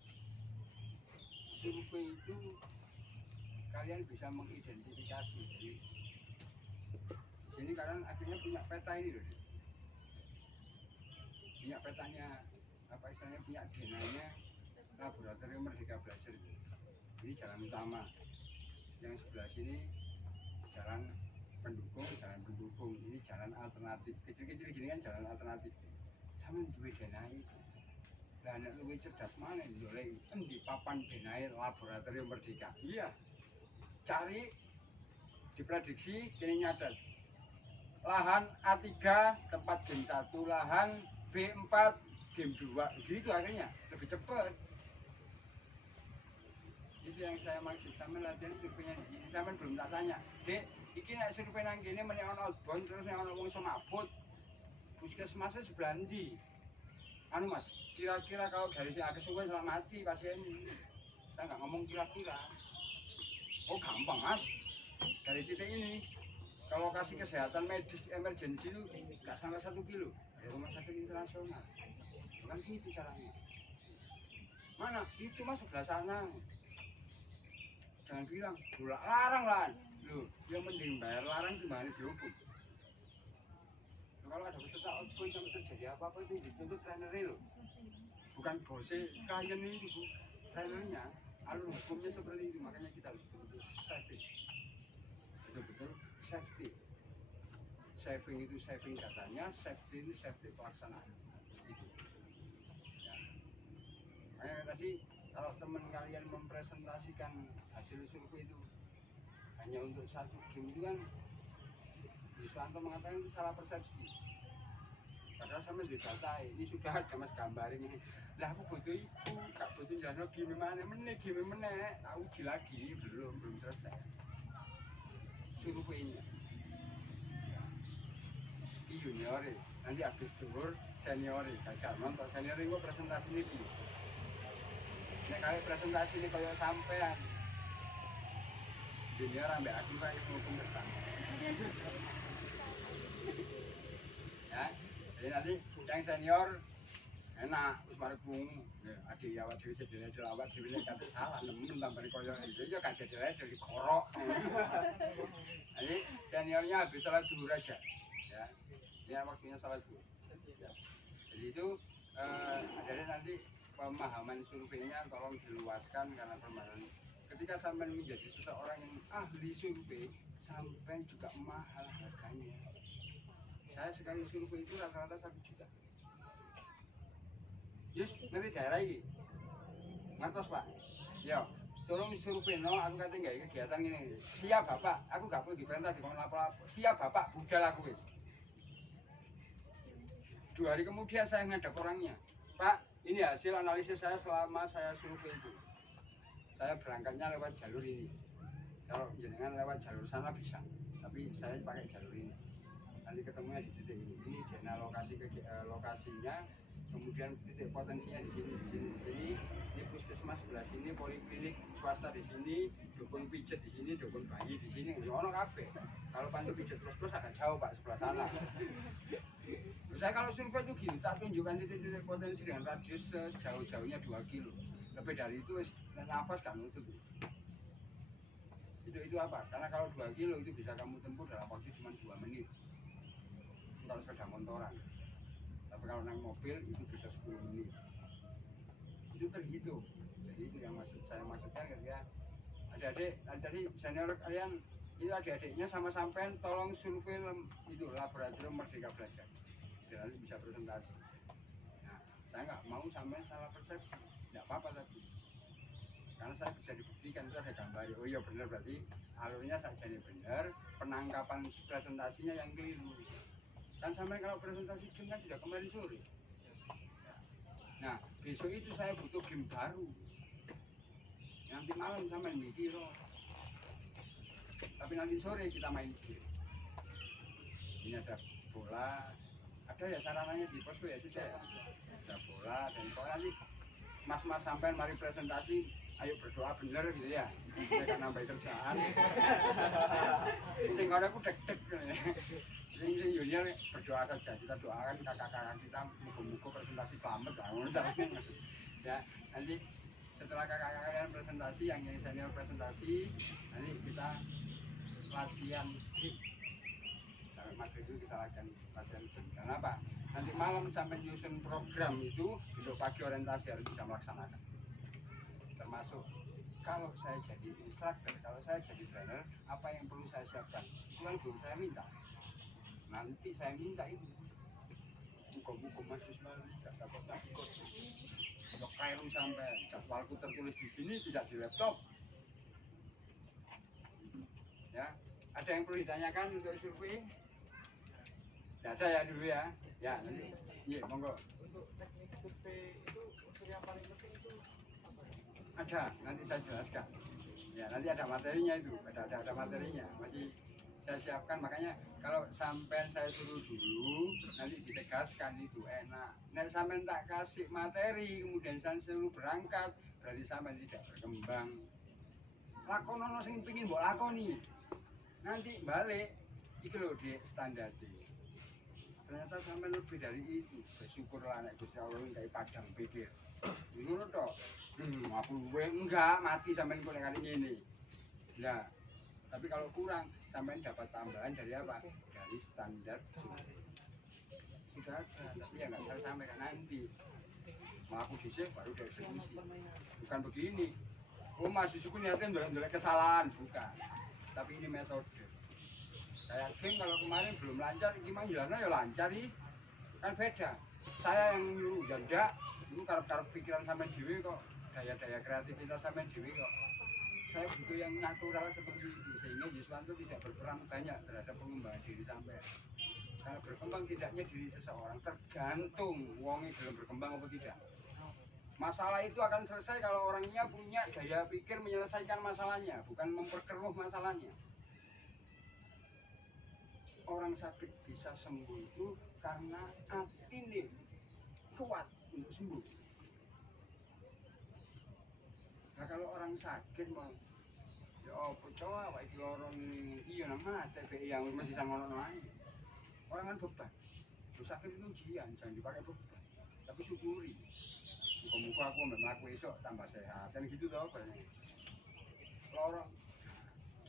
survei itu kalian bisa mengidentifikasi. Jadi di sini kalian akhirnya punya peta ini loh, punya petanya, apa istilahnya, punya DNA-nya Laboratorium Merdeka Belajar. Ini jalan utama, yang sebelah sini jalan pendukung, ini jalan alternatif, kecil-kecil gini kan jalan alternatif. Sama duwe DNA itu. Lah nek luwih cerdas mana ndolek endi papan DNA Laboratorium Merdeka. Iya. Cari, diprediksi, kini nyatet. Lahan A3 tempat game 1, lahan B4 game 2. Gitu akhirnya, lebih cepat. Itu yang saya maksud, sama latihan surveinya di sini. Sama belum tak tanya, Dek, iki nek survei nang kene meneh ana outbound terus nek ana wong semaput. Puskesmasnya sebelah ndi? Anu Mas, kira-kira kalau dari si Agus Suwe selamat mati pasien ini. Saya nggak ngomong kira-kira. Oh gampang Mas, dari titik ini ke lokasi kesehatan medis emergensi itu nggak sampai 1 kilo dari rumah sakit internasional. Bukan gitu caranya. Mana? Itu Mas sebelah sana. Jangan bilang, larang lah. Loh, dia mending bayar larang dibanding dihukum. Kalau ada peserta outbound sampai terjadi apa-apa itu dituntut trainernya loh, bukan bosnya klien ini Bu, trainernya. Alur hukumnya seperti itu, makanya kita harus betul-betul saving, betul-betul safety. Saving itu saving datanya, safety itu safety pelaksanaan. Gitu. Ya. Makanya tadi kalau teman kalian mempresentasikan hasil survei itu hanya untuk 1 game itu kan, Yuswanto mengatakan itu salah persepsi. Padahal sama di data ini sudah ada Mas gambar ini. Lah aku butuh itu, gak butuh jelasno gimana tak uji lagi, belum selesai. Surveinya. Ini junior, nanti habis turun senior, gajah nonton senior itu presentasi ini. Nek kayak presentasi ini kayak sampean. Junior ambek aku kayak hukum depan. Ya, jadi nanti yang senior enak, terus mari bungu, adik awak dewi jadi ledel, awak dewi kata salah, nemen tambah koyo itu, ya kan jadi ledel, dikorok. Jadi seniornya habis salat zuhur aja, ya, ini waktunya salat zuhur. Ya. Jadi itu jadi nanti pemahaman surveinya tolong diluaskan karena pemahaman. Ketika sampai menjadi seseorang yang ahli survei, sampai juga mahal harganya. Saya sekali survei itu rata-rata 1 juta. Yus, nanti daerah ini ngertos Pak? Ya, tolong survei no, aku kata nggak kegiatan ini. Siap Bapak, aku gak perlu diperintah di lapor-lapor. Siap Bapak, budal aku wis. 2 hari kemudian saya ngadap orangnya. Pak, ini hasil analisis saya selama saya survei itu. Saya berangkatnya lewat jalur ini. Kalau jenengan lewat jalur sana bisa, tapi saya pakai jalur ini. Nanti ketemunya di titik ini. Ini DNA lokasinya, kemudian titik potensinya di sini. Ini puskesmas sebelah sini, poliklinik swasta di sini, dukun pijet di sini, dukun bayi di sini. Ono kabeh. Kalau pantu pijet terus agak jauh Pak sebelah sana. Saya kalau survei itu gini, tak tunjukkan titik-titik potensi dengan radius sejauh-jauhnya 2 kilo. Lebih dari itu nafas gak nutup. Itu apa? Karena kalau 2 kilo itu bisa kamu tempuh dalam waktu cuma 2 menit. Kalau sepeda motoran, tapi kalau naik mobil itu bisa 10 menit. Itu terhitung. Jadi itu yang saya maksudkan ketika adik-adik tadi senior kalian itu adik-adiknya sama sampean tolong survei itu Laboratorium Merdeka Belajar. Dan nanti bisa presentasi. Nah, saya nggak mau sampean salah persepsi, nggak apa-apa tapi karena saya bisa dibuktikan itu ada gambar. Oh iya benar, berarti alurnya saja ini benar, penangkapan presentasinya yang keliru. Kan sampai kalau presentasi game kan sudah kemarin sore. Nah besok itu saya butuh game baru. Nanti malam sampai mikir loh. Tapi nanti sore kita main game. Ini ada bola, ada ya sarananya di posko ya sih saya. Ada bola dan kalau nanti mas-mas sampai mari presentasi ayo berdoa bener gitu ya. Saya kan nambah kerjaan. Sing ngono aku deg-deg. Sing junior berdoa saja. Kita doakan kakak-kakak kita muga-muga presentasi selamat lah ngono caranya. Ya, nanti setelah kakak-kakak kalian presentasi, yang senior presentasi, nanti kita latihan game. Sampai maghrib itu kita latihan game. Karena apa? Nanti malam sampai nyusun program itu, besok pagi orientasi harus bisa melaksanakan. Termasuk kalau saya jadi instruktur, kalau saya jadi trainer, apa yang perlu saya siapkan? Itu kan belum saya minta. Nanti saya minta itu. Buku-buku mahasiswa tidak dapat takut. Untuk Kairu sampai jadwalku tertulis di sini, tidak di laptop. Ya, ada yang perlu ditanyakan untuk survei? Tidak ada ya dulu ya. Ya, nanti. Iya, monggo. Untuk teknik survei itu unsur yang paling penting itu apa? Ada, nanti saya jelaskan. Ya, nanti ada materinya itu, ada materinya. Masih saya siapkan, makanya kalau sampai saya suruh dulu, nanti ditegaskan itu enak. Nah, sampai tak kasih materi, kemudian saya suruh berangkat, berarti sampai tidak berkembang. Lakonono sing pengin mbok lakoni. Nanti balik, iki lho di standar. Ternyata sampai lebih dari itu. Bersyukurlah nek Gusti Allah nggawe padang pikir. Ngono tok. Aku luwe enggak mati sampean kok nek ngene. Nah, tapi kalau kurang sampean dapat tambahan dari apa? Dari standar survei. Sudah ada, tapi ya nggak saya sampaikan nanti. Mau aku dhisik baru dieksekusi. Bukan begini. Oh, mahasiswaku niatnya ndelok kesalahan, bukan. Tapi ini metode. Kayak game kalau kemarin belum lancar, gimana jelasnya ya lancar nih. Kan beda. Saya yang nyuruh janda, itu karep-karep pikiran sampean dhewe kok, daya-daya kreativitas sampean dhewe kok. Saya butuh yang natural seperti itu, sehingga Yuswanto tidak berperan banyak terhadap pengembangan diri sampean. Karena berkembang tidaknya diri seseorang tergantung wongnya belum berkembang atau tidak. Masalah itu akan selesai kalau orangnya punya daya pikir menyelesaikan masalahnya, bukan memperkeruh masalahnya. Orang sakit bisa sembuh itu karena hati kuat untuk sembuh. Nah, kalau orang sakit mau ya apa coba iki orang iya nama TBI yang masih sangono ae. Orang kan beban. Terus sakit itu ujian, jangan dipakai beban. Tapi syukuri. Muka-muka aku melaku esok tambah sehat. Kan gitu tau banyak. Lorong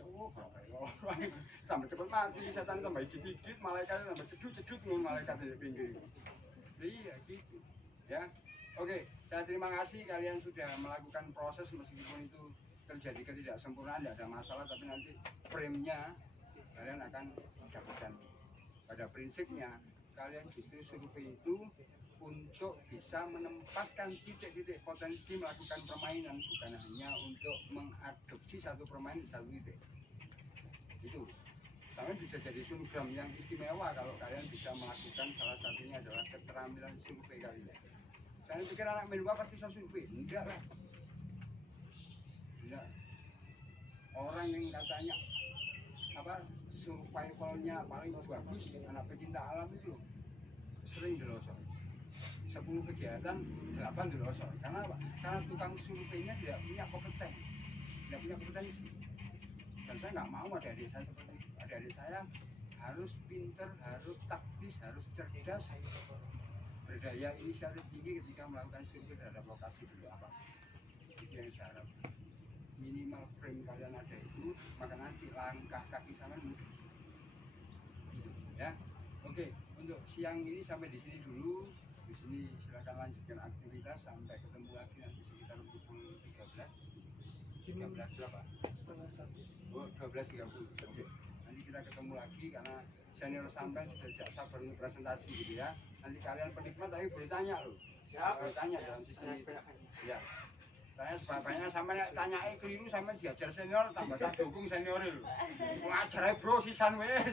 coba orang sampai cepat mati, setan tambah dikit-dikit, malaikat tambah cedut-cedut ngono malaikat di pinggir. Iya gitu. Ya. Oke, saya terima kasih kalian sudah melakukan proses meskipun itu terjadi ketidaksempurnaan, tidak ada masalah, tapi nanti frame-nya kalian akan dapatkan. Pada prinsipnya kalian butuh survei itu untuk bisa menempatkan titik-titik potensi melakukan permainan, bukan hanya untuk mengadopsi satu permainan di satu titik. Itu kalian bisa jadi surgram yang istimewa kalau kalian bisa melakukan, salah satunya adalah keterampilan survei kalian. Saya pikir anak menua pasti bisa survei, enggak lah. Enggak. Orang yang katanya apa survivalnya paling bagus, anak pecinta alam itu sering delosor. 10 kegiatan 8 delosor. Karena apa? Karena tukang surveinya tidak punya kompeten, tidak punya kompetensi. Dan saya nggak mau adik-adik saya seperti itu. Adik-adik saya harus pinter, harus taktis, harus cerdas, berdaya inisiatif tinggi ketika melakukan survei terhadap lokasi dulu apa. Itu yang saya harapkan. Minimal frame kalian ada itu, maka nanti langkah kaki sana mudah. Gitu, ya. Oke, untuk siang ini sampai di sini dulu. Di sini silakan lanjutkan aktivitas sampai ketemu lagi nanti sekitar pukul 13. 13 berapa? Setengah 1. Oh, 12.30. Oke. Nanti kita ketemu lagi karena senior sampai sudah tidak sabar untuk presentasi gitu ya. Nanti kalian penikmat tapi boleh tanya loh. Siap. Boleh tanya dalam sisi ya. Saya sebabnya sampai tanya keliru sampai diajar senior tambah tak dukung senior loh. Ngajar bro sisan wes.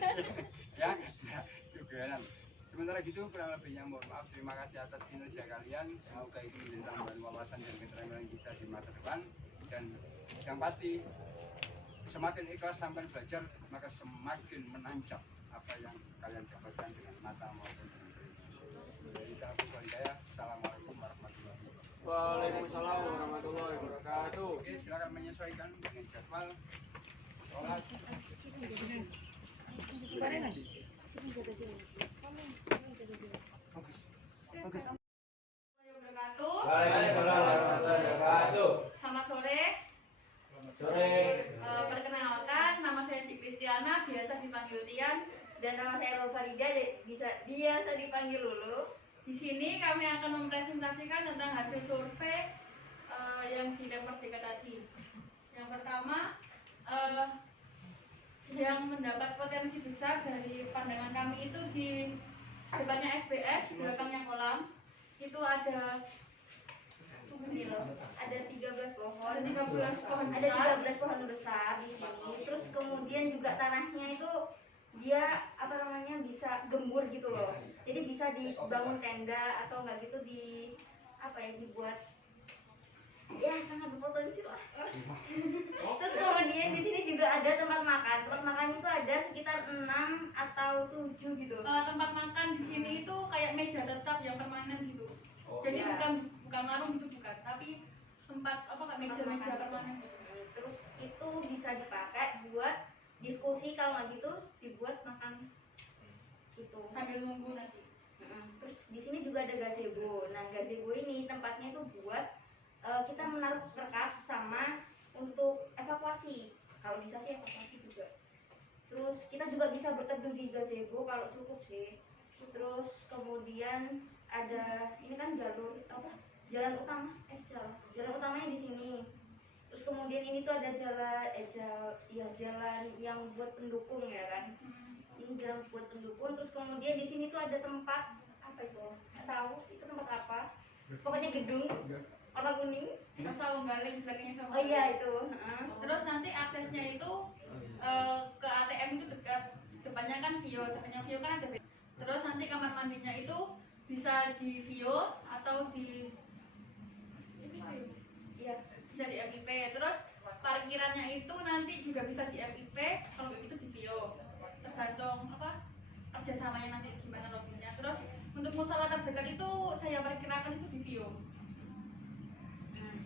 Ya. Nah, itu keren. Sementara gitu kurang lebihnya mohon maaf. Terima kasih atas kinerja kalian. Semoga itu menjadi tambahan wawasan dan keterampilan kita di masa depan. Dan yang pasti semakin ikhlas sampai belajar, maka semakin menancap apa yang kalian dapatkan dengan mata maupun dengan telinga. Jadi, saya Assalamualaikum warahmatullahi wabarakatuh. Waalaikumsalam warahmatullahi wabarakatuh. Oke, silakan menyesuaikan dengan jadwal sholat. Wabarakatuh. Waalaikumsalam warahmatullahi wabarakatuh. Selamat sore. Sore. Perkenalkan, nama saya Dik Kristiana, biasa dipanggil Tian, dan nama saya Rofarida, biasa dipanggil Lulu. Di sini kami akan mempresentasikan tentang hasil survei yang di Lab Merdeka tadi. Yang pertama, yang mendapat potensi besar dari pandangan kami itu di depannya FBS, belakangnya kolam, itu ada ini loh, ada 13 pohon. Ada 13 pohon besar. Ada 13 pohon besar di sini. Terus kemudian juga tanahnya itu dia apa namanya bisa gembur gitu loh. Jadi bisa dibangun tenda atau enggak gitu di apa ya dibuat ya sangat berpotensi lah. Terus kemudian di sini juga ada tempat makan. Tempat makan itu ada sekitar 6 atau 7 gitu. Tempat makan di sini itu kayak meja tetap yang permanen gitu. Jadi bukan warung gitu bukan, tapi tempat apa kayak meja-meja permanen gitu. Terus itu bisa dipakai buat diskusi, kalau nggak gitu dibuat makan gitu sambil nunggu nanti. Terus di sini juga ada gazebo. Nah gazebo ini tempatnya itu buat kita menaruh perkat sama untuk evakuasi. Kalau bisa sih evakuasi juga. Terus kita juga bisa berteduh di gazebo kalau cukup sih. Terus kemudian ada ini kan jalan utama jalan utamanya di sini. Terus kemudian ini tuh ada jalan yang buat pendukung ya kan. Ini jalan buat pendukung. Terus kemudian di sini tuh ada tempat apa itu nggak tahu itu tempat apa, pokoknya gedung warna kuning sama Balik belakangnya sama. Oh iya itu. Terus nanti aksesnya itu ke ATM itu dekat, depannya kan Vio kan ada. Terus nanti kamar mandinya itu bisa di Vio atau di iya bisa di MIP. Terus parkirannya itu nanti juga bisa di MIP, kalau begitu di Vio, tergantung apa kerjasamanya nanti gimana logisnya. Terus untuk musola terdekat itu saya perkirakan itu di Vio.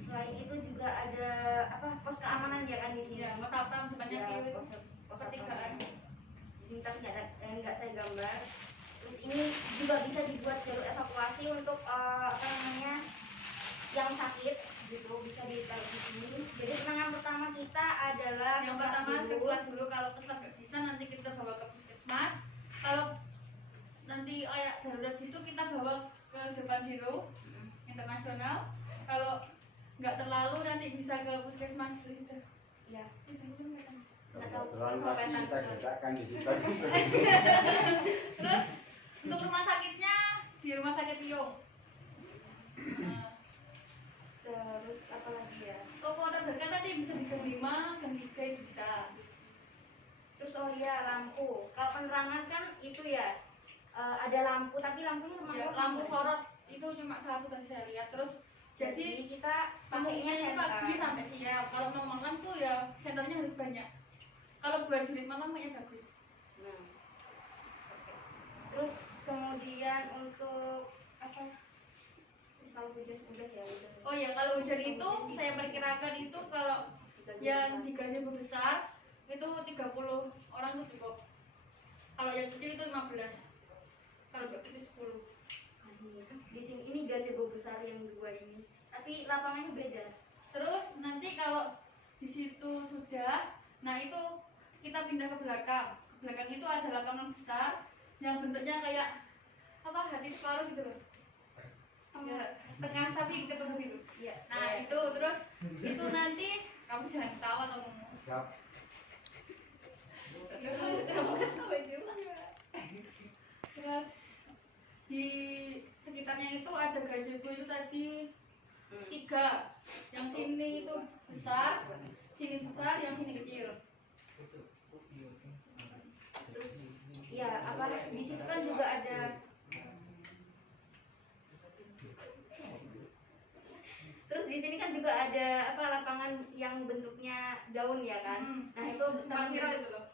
Selain itu juga ada apa pos keamanan ya kan di sini. Ya, pos satpam depannya Vio itu pos pertigaan. Di sini tapi nggak saya gambar. Terus ini juga bisa dibuat jalur evakuasi untuk apa namanya yang sakit gitu, bisa ditaruh di sini. Jadi penanganan pertama kita adalah yang pertama keselat dulu. Kalau keselat nggak bisa nanti kita bawa ke puskesmas. Kalau nanti kayak darurat gitu kita bawa ke depan Zero internasional. Kalau nggak terlalu nanti bisa ke puskesmas gitu. Ya. Nggak tahu sampai kita gerakkan di situ. Terus untuk rumah sakitnya di rumah sakit Piyong. Terus apa lagi ya? Toko terdekat tadi bisa di Gang 5, Gang 3 itu bisa. Terus oh iya lampu. Kalau penerangan kan itu ya ada lampu, tapi lampunya ya, lampu sorot itu cuma satu tadi saya lihat. Terus jadi kita pakainya itu pagi sampai siang. Kalau mau malam tuh ya senternya harus banyak. Kalau buat jurit malam kayaknya bagus. Terus kemudian untuk apa? Kalau hujan udah ya hujan. Oh ya kalau hujan itu saya perkirakan itu kalau yang di gazebo besar itu 30 orang tuh cukup. Kalau yang kecil itu 15. Kalau kecil 10. Di sini ini gazebo besar yang 2 ini. Tapi lapangannya beda. Terus nanti kalau di situ sudah, nah itu kita pindah ke belakang. Ke belakang itu ada lapangan besar yang bentuknya kayak apa hati separuh gitu loh. Ya, setengah tapi ketemu gitu. Ya. Nah itu terus itu nanti kamu jangan ketawa kamu. Terus di sekitarnya itu ada gazebo itu tadi 3. Yang sini itu besar, sini besar, yang sini kecil. Terus ya apa di situ kan juga ada terus di sini kan juga ada apa lapangan yang bentuknya daun ya kan. Nah itu taman bentuk,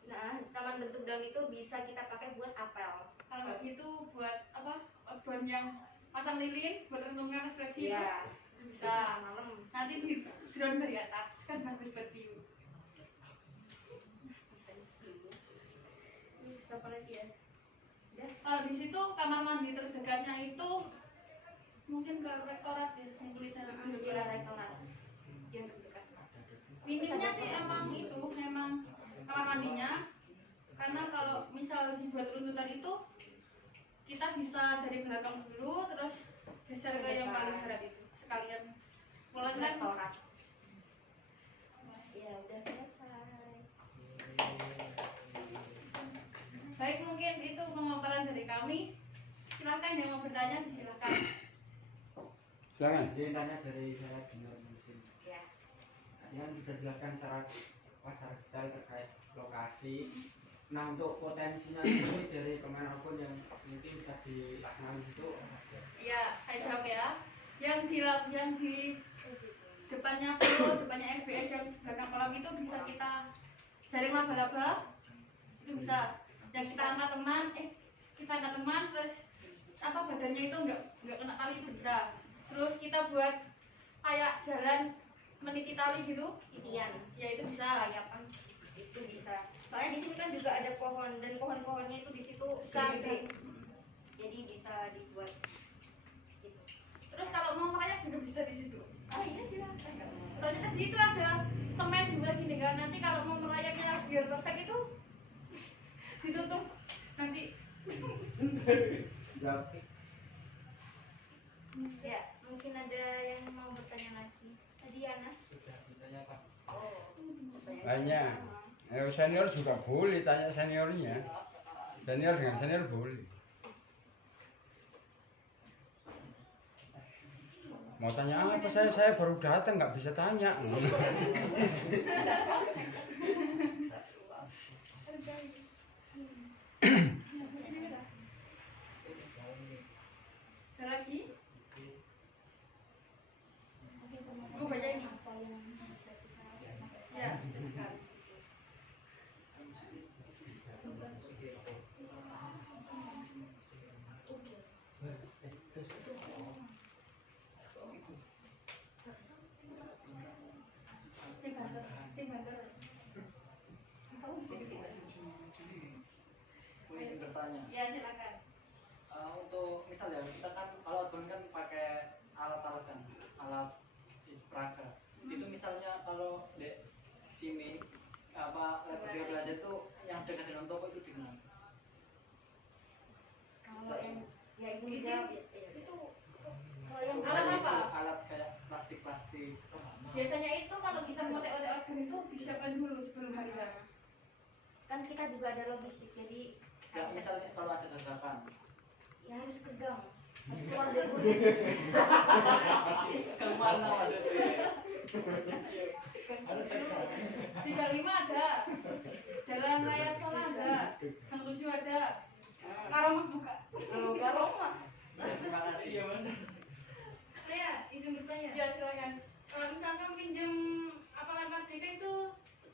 taman bentuk daun itu bisa kita pakai buat apel. Kalau nggak gitu buat apa buat yang pasang lilin buat renungan refleksi. Ya bisa malam nanti di drone dari atas kan bagus buat view. Bisa apa lagi ya? Kalau di situ kamar mandi terdekatnya itu mungkin ke rektorat ya, yang tulisan di rektorat yang terdekat. Minimnya sih emang itu, memang kamar mandinya, karena kalau misal dibuat runtutan itu kita bisa dari belakang dulu terus geser ke yang paling barat itu sekalian mulai rektorat. Ya udah selesai. Baik, mungkin itu pemaparan dari kami. Silakan yang mau bertanya disilakan. Silakan. Jadi tanya dari saya Junior Musim. Ya. Tadi kan sudah jelaskan secara detail terkait lokasi. Nah, untuk potensinya ini dari Kemenarpun yang mungkin bisa dilaksanakan itu. Iya, saya jawab ya. Yang di depannya pool, depannya FBS yang belakang kolam itu bisa kita jaring laba-laba. Itu bisa. Yang kita angkat teman, terus apa badannya itu enggak kena tali itu bisa. Terus kita buat kayak jalan meniti tali gitu, titian. Ya itu bisa, layapan. Itu bisa. Soalnya di sini kan juga ada pohon dan pohon-pohonnya itu di situ gede. Jadi bisa dibuat gitu. Terus kalau mau merayap juga bisa di situ. Oh iya silakan. Soalnya tadi itu ada semen juga gini kan. Nanti kalau mau merayapnya biar perfect itu ditutup nanti. Ya, mungkin ada yang mau bertanya lagi. Tadi Anas Sudah ditanya Pak. oh, Banyak. Senior juga boleh tanya seniornya. Senior dengan senior boleh. Mau tanya apa? Saya baru datang nggak bisa tanya. Ada lagi? Mau baca ini? Ya. Boleh izin bertanya. Ya, silakan. Untuk misalnya kita kan kalau outbound kan pakai alat-alat kan, alat peraga. Itu misalnya kalau di sini apa Level Plaza itu yang dekat dengan toko itu di mana? Kalau yang ya izin Izin. jawab ya. Itu kalau yang Itu alat kayak apa? itu, alat kayak plastik-plastik. Biasanya itu kalau kita mau TOT organ itu disiapkan dulu sebelum hari H. Kan kita juga ada logistik, jadi Ya, misalnya kalau ada dadakan. ya harus ke gang, harus keluar dari rumah. Kemana maksudnya? Di Gang 5 ada, Jalan Raya Solo ada, Gang 7 ada, Karomah buka. Karomah. Terima kasih ya, Man. Saya izin bertanya. Ya silakan. Kalau misalkan pinjam apalan merdeka itu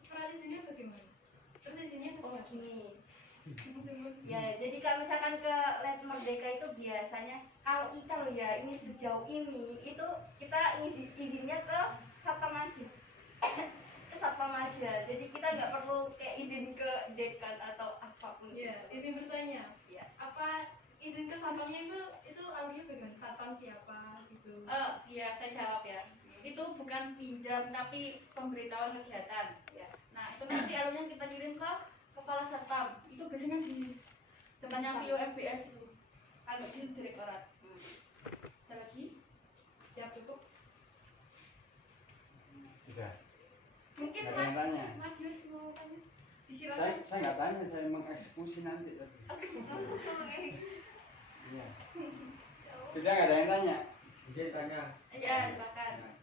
surat izinnya bagaimana? Terus izinnya ke sini. Ya, jadi kalau misalkan ke Lab Merdeka itu biasanya kalau kita loh ya ini sejauh ini itu kita izinnya ke Satpam aja. Ke Satpam aja. Jadi kita nggak perlu kayak izin ke dekan atau apapun. Iya, izin bertanya. Ya. Apa izin ke satpamnya itu alurnya bagaimana? Satpam siapa gitu? Iya, saya jawab ya. Itu bukan pinjam tapi pemberitahuan kegiatan. Ya. Nah, itu nanti alurnya kita kirim ke kepala satpam. Itu biasanya di depannya PO FBS itu. Kalau di direktorat. Ada lagi? Siap cukup? Sudah. Mungkin Ada yang tanya? Mas Yus mau tanya? Disilakan. Saya nggak tanya, saya mengeksekusi nanti tadi. Iya. Sudah nggak ada yang tanya? Izin tanya. Ya, silakan. Nah,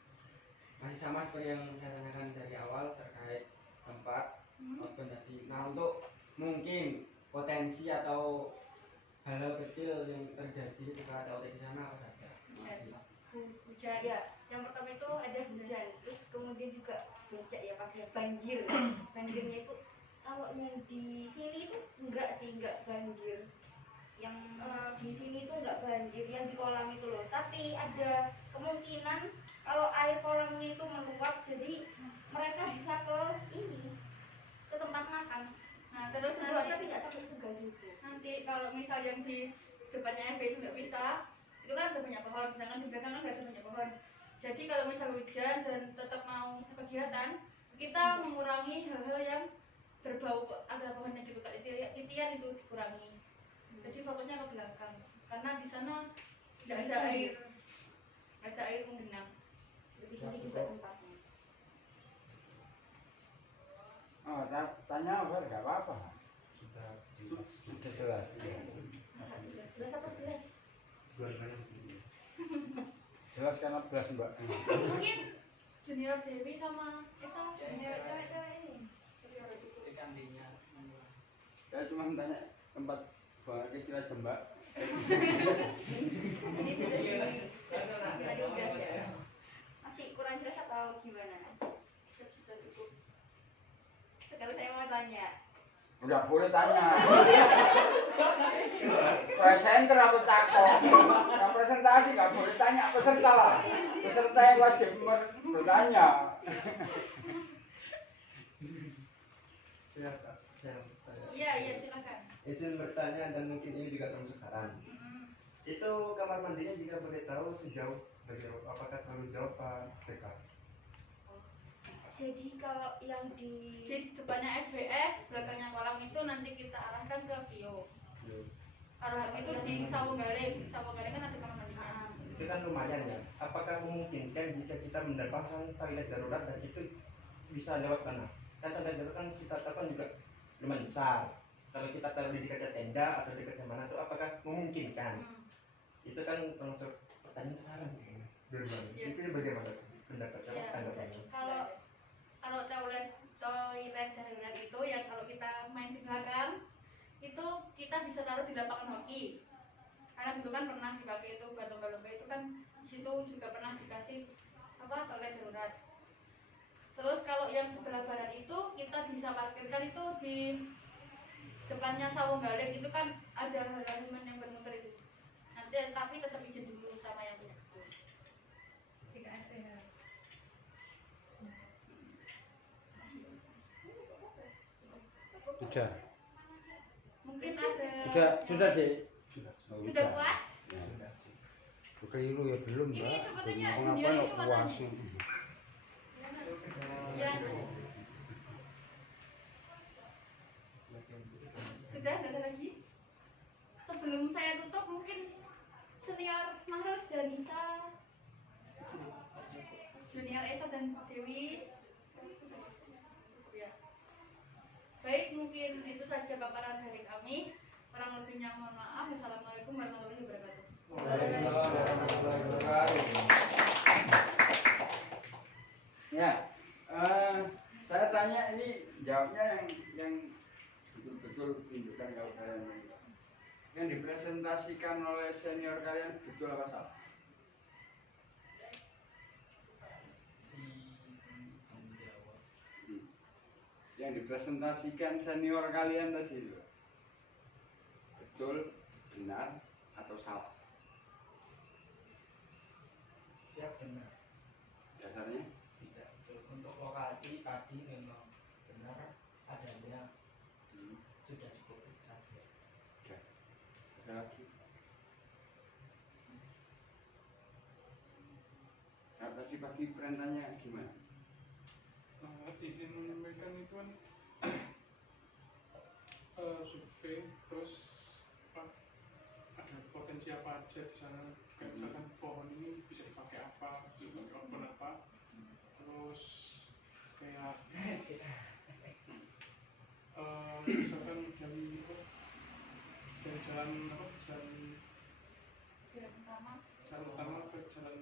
masih sama seperti yang saya tanyakan dari awal terkait tempat outbound tadi. Nah, untuk mungkin potensi atau hal-hal kecil yang terjadi ketika TOT di sana apa saja? Makasih. Hujan. Ya, yang pertama itu ada hujan. Terus kemudian juga becek ya pastinya banjir. Banjirnya itu kalau yang di sini itu enggak sih, enggak banjir. yang di sini tuh nggak banjir yang di kolam itu loh, tapi ada kemungkinan kalau air kolamnya itu meluap jadi mereka bisa ke ini, ke tempat makan. Nah terus Keluar, nanti tapi nggak sampai ke gas itu. nanti kalau misal yang di depannya FB itu nggak bisa, itu kan ada banyak pohon, sedangkan di belakang kan nggak ada banyak pohon. Jadi kalau misal hujan dan tetap mau kegiatan, kita mengurangi hal-hal yang berbau ada pohonnya gitu, kayak titian itu dikurangi. Jadi fokusnya ke belakang, karena di sana nggak ada air, nggak ada air menggenang. Lebih tinggi juga tempatnya. Oh, tanya apa? Enggak apa-apa. Sudah jelas. Ya. Masa jelas apa jelas? Jelas karena belas Mbak. Mungkin junior Dewi sama Esa cewek-cewek ini. Di kantinnya. Saya cuma tanya tempat buang air kecil aja Mbak. Ini sudah tadi udah ya. Masih kurang jelas atau gimana? Sudah cukup. Sekarang saya mau tanya. Udah boleh tanya. Presenter apa takut? Yang presentasi nggak boleh tanya peserta lah. Peserta yang wajib bertanya. Iya silakan. Izin bertanya dan mungkin ini juga termasuk saran. Itu kamar mandinya jika boleh tahu sejauh bagaimana, apakah terlalu jauh apa dekat? Jadi kalau yang di Depannya FBS, belakangnya kolam itu nanti kita arahkan ke Vio. Arah itu di Sawung Galing kan ada kamar mandinya. Itu kan lumayan ya. Apakah memungkinkan jika kita mendapatkan toilet darurat dan itu bisa lewat mana? Kan toilet darurat kan kita tahu kan juga lumayan besar. Kalau kita taruh di dekat tenda atau dekat mana tuh, apakah memungkinkan? Itu kan termasuk pertanyaan saran. Ya. Itu bagaimana pendapat Ya, tanggapannya? kalau toilet darurat itu yang kalau kita main di belakang itu kita bisa taruh di lapangan hoki, karena dulu kan pernah dipakai itu buat lomba-lomba itu kan di situ juga pernah dikasih toilet darurat. Terus kalau yang sebelah barat itu kita bisa parkirkan itu di depannya Sawung Galing itu kan ada halaman yang bermuter itu. Nanti tapi tetap izin dulu sama yang punya kebun. Jika ada. Sudah. Mungkin ada. Sudah deh. Oh, Sudah puas? Keliru ya belum Ini Mbak. sepertinya Belum junior apa itu puas. Ya. Sudah, nggak ada lagi. Sebelum saya tutup mungkin senior Mahrus dan Nisa, junior Esa dan Dewi. Ya. Baik, mungkin itu saja paparan dari kami. Kurang lebihnya mohon maaf. Wassalamualaikum warahmatullahi wabarakatuh. Ya, saya tanya ini jawabnya yang betul-betul tunjukkan kalau kalian yang dipresentasikan oleh senior kalian betul apa salah? Yang dipresentasikan senior kalian tadi itu betul, benar, atau salah? Siap benar. Dasarnya? Tidak betul. Untuk lokasi tadi memang benar adanya, sudah cukup itu saja. Oke. Ada lagi? Nah, tadi pagi perintahnya gimana? Izin menyampaikan itu kan survei, terus ada potensi apa aja di sana, kayak misalkan pohon ini bisa dipakai apa, bisa dipakai pohon apa, terus kayak misalkan dari jalan utama ke jalan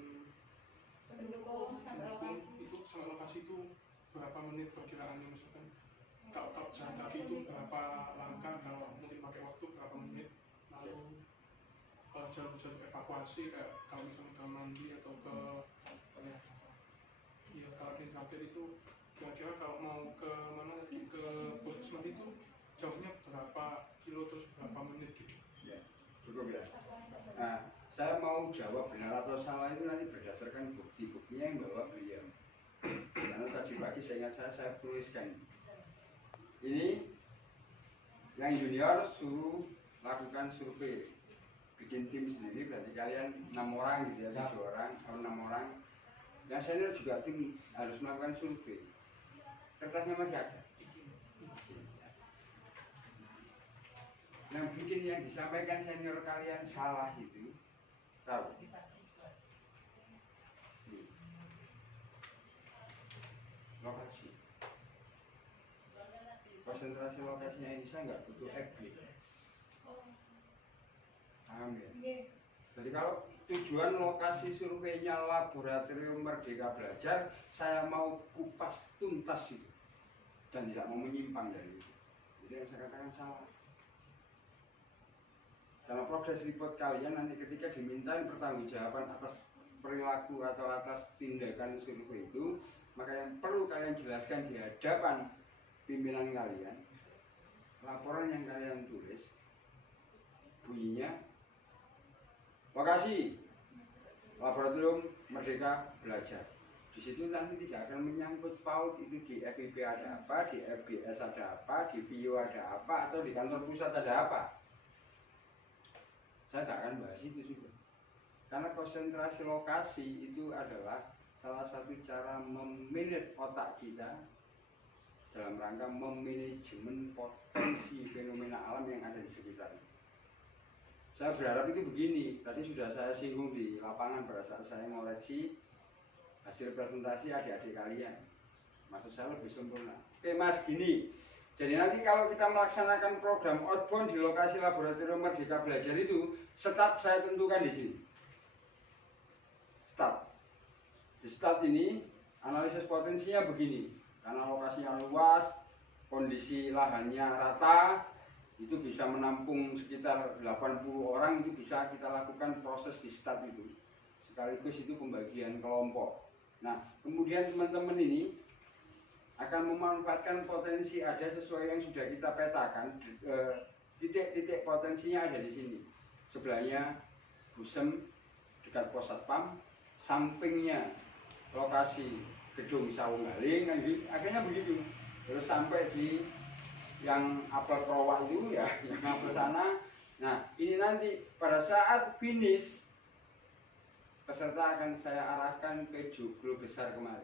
Pendukung sampai lokasi. itu sampai lokasi itu berapa menit perkiraannya, misalkan kalau jalan kaki itu berapa langkah, kalau mungkin pakai waktu berapa menit, lalu jalur-jalur evakuasi kayak kalau misalnya ke mandi atau ke ya kalau di terakhir itu kira-kira kalau mau ke mana ke puskesmas itu jauhnya berapa kilo terus berapa menit gitu. Cukup ya. Nah, saya mau jawab benar atau salah itu nanti berdasarkan bukti-buktinya yang bawa beliau. Karena tadi pagi saya ingat saya tuliskan. Ini yang junior suruh lakukan survei, bikin tim sendiri, berarti kalian 6 orang gitu ya, 7 orang atau 6 orang. Yang senior juga tim harus melakukan survei. Kertasnya masih ada. Yang bikin yang disampaikan senior kalian salah itu tahu? Lokasi. Konsentrasi lokasinya ini saya nggak butuh FB. Paham ya? Jadi kalau tujuan lokasi surveinya Laboratorium Merdeka Belajar, saya mau kupas tuntas itu dan tidak mau menyimpang dari itu. Jadi yang saya katakan salah. Karena progres report kalian nanti ketika dimintain pertanggungjawaban atas perilaku atau atas tindakan survei itu, maka yang perlu kalian jelaskan di hadapan pimpinan kalian, laporan yang kalian tulis bunyinya lokasi Laboratorium Merdeka Belajar. Di situ nanti tidak akan menyangkut paut itu di FIB ada apa, di FBS ada apa, di VIO ada apa, atau di kantor pusat ada apa. Saya tidak akan bahas itu juga. Karena konsentrasi lokasi itu adalah salah satu cara memanage otak kita dalam rangka memanajemen potensi fenomena alam yang ada di sekitar. Saya berharap itu begini, tadi sudah saya singgung di lapangan pada saat saya ngoreksi hasil presentasi adik-adik kalian. Maksud saya lebih sempurna. Oke mas, gini. Jadi nanti kalau kita melaksanakan program outbound di lokasi Laboratorium Merdeka Belajar itu, start saya tentukan di sini. Start. Di start ini, analisis potensinya begini. Karena lokasinya luas, kondisi lahannya rata, itu bisa menampung sekitar 80 orang, itu bisa kita lakukan proses di start itu. Sekaligus itu pembagian kelompok. Nah, kemudian teman-teman ini akan memanfaatkan potensi ada sesuai yang sudah kita petakan. Titik-titik potensinya ada di sini. Sebelahnya Busem dekat pos satpam, sampingnya lokasi gedung Sawung Galing, akhirnya begitu. Terus sampai di yang apel Prowak itu ya, yang apel sana. Nah, ini nanti pada saat finish peserta akan saya arahkan ke joglo besar kemarin.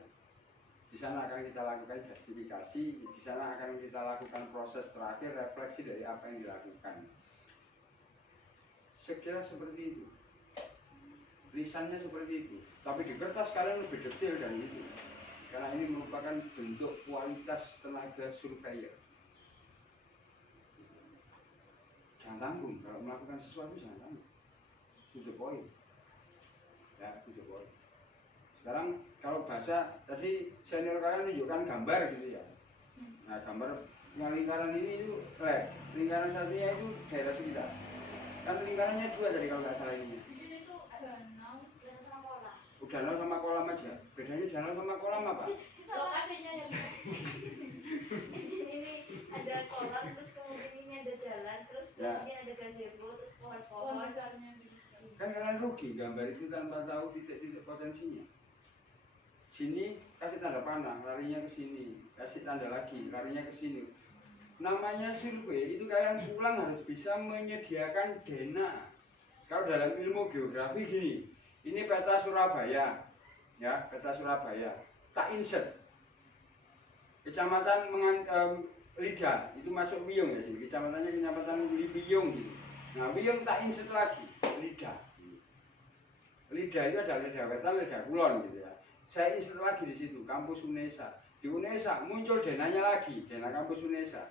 Di sana akan kita lakukan justifikasi, di sana akan kita lakukan proses terakhir refleksi dari apa yang dilakukan. Sekira seperti itu. Lisannya seperti itu. Tapi di kertas kalian lebih detail dari itu. Karena ini merupakan bentuk kualitas tenaga surveyor. Jangan tanggung, kalau melakukan sesuatu jangan tanggung. To the point. Ya, to the point. Sekarang kalau bahasa, tadi senior kalian menunjukkan gambar gitu ya. Nah gambar yang lingkaran ini itu lingkaran satunya itu daerah sekitar. Kan lingkarannya 2 tadi kalau nggak salah ini. Di sini tuh danau dan sama kolam. Danau sama kolam aja. Bedanya danau sama kolam apa? Lokasinya yang Di sini ini ada kolam, terus kemudian ini ada jalan, terus Ya. ini ada gazebo, terus pohon pohon-pohon. besarnya gitu. Kan kalian rugi gambar itu tanpa tahu titik-titik potensinya. Sini kasih tanda panah, larinya ke sini. Kasih tanda lagi, larinya ke sini. Namanya survei itu kalian pulang harus bisa menyediakan dena. Kalau dalam ilmu geografi gini, ini peta Surabaya, ya peta Surabaya. Tak insert. Kecamatan Lidah itu masuk Wiyung ya sini. Kecamatannya kecamatan Wiyung gitu. Nah Wiyung tak insert lagi, Lidah. Lidah itu ada Lidah Wetan, Lidah Kulon gitu ya. Saya insert lagi di situ, kampus UNESA. Di UNESA muncul denanya lagi, dena kampus UNESA.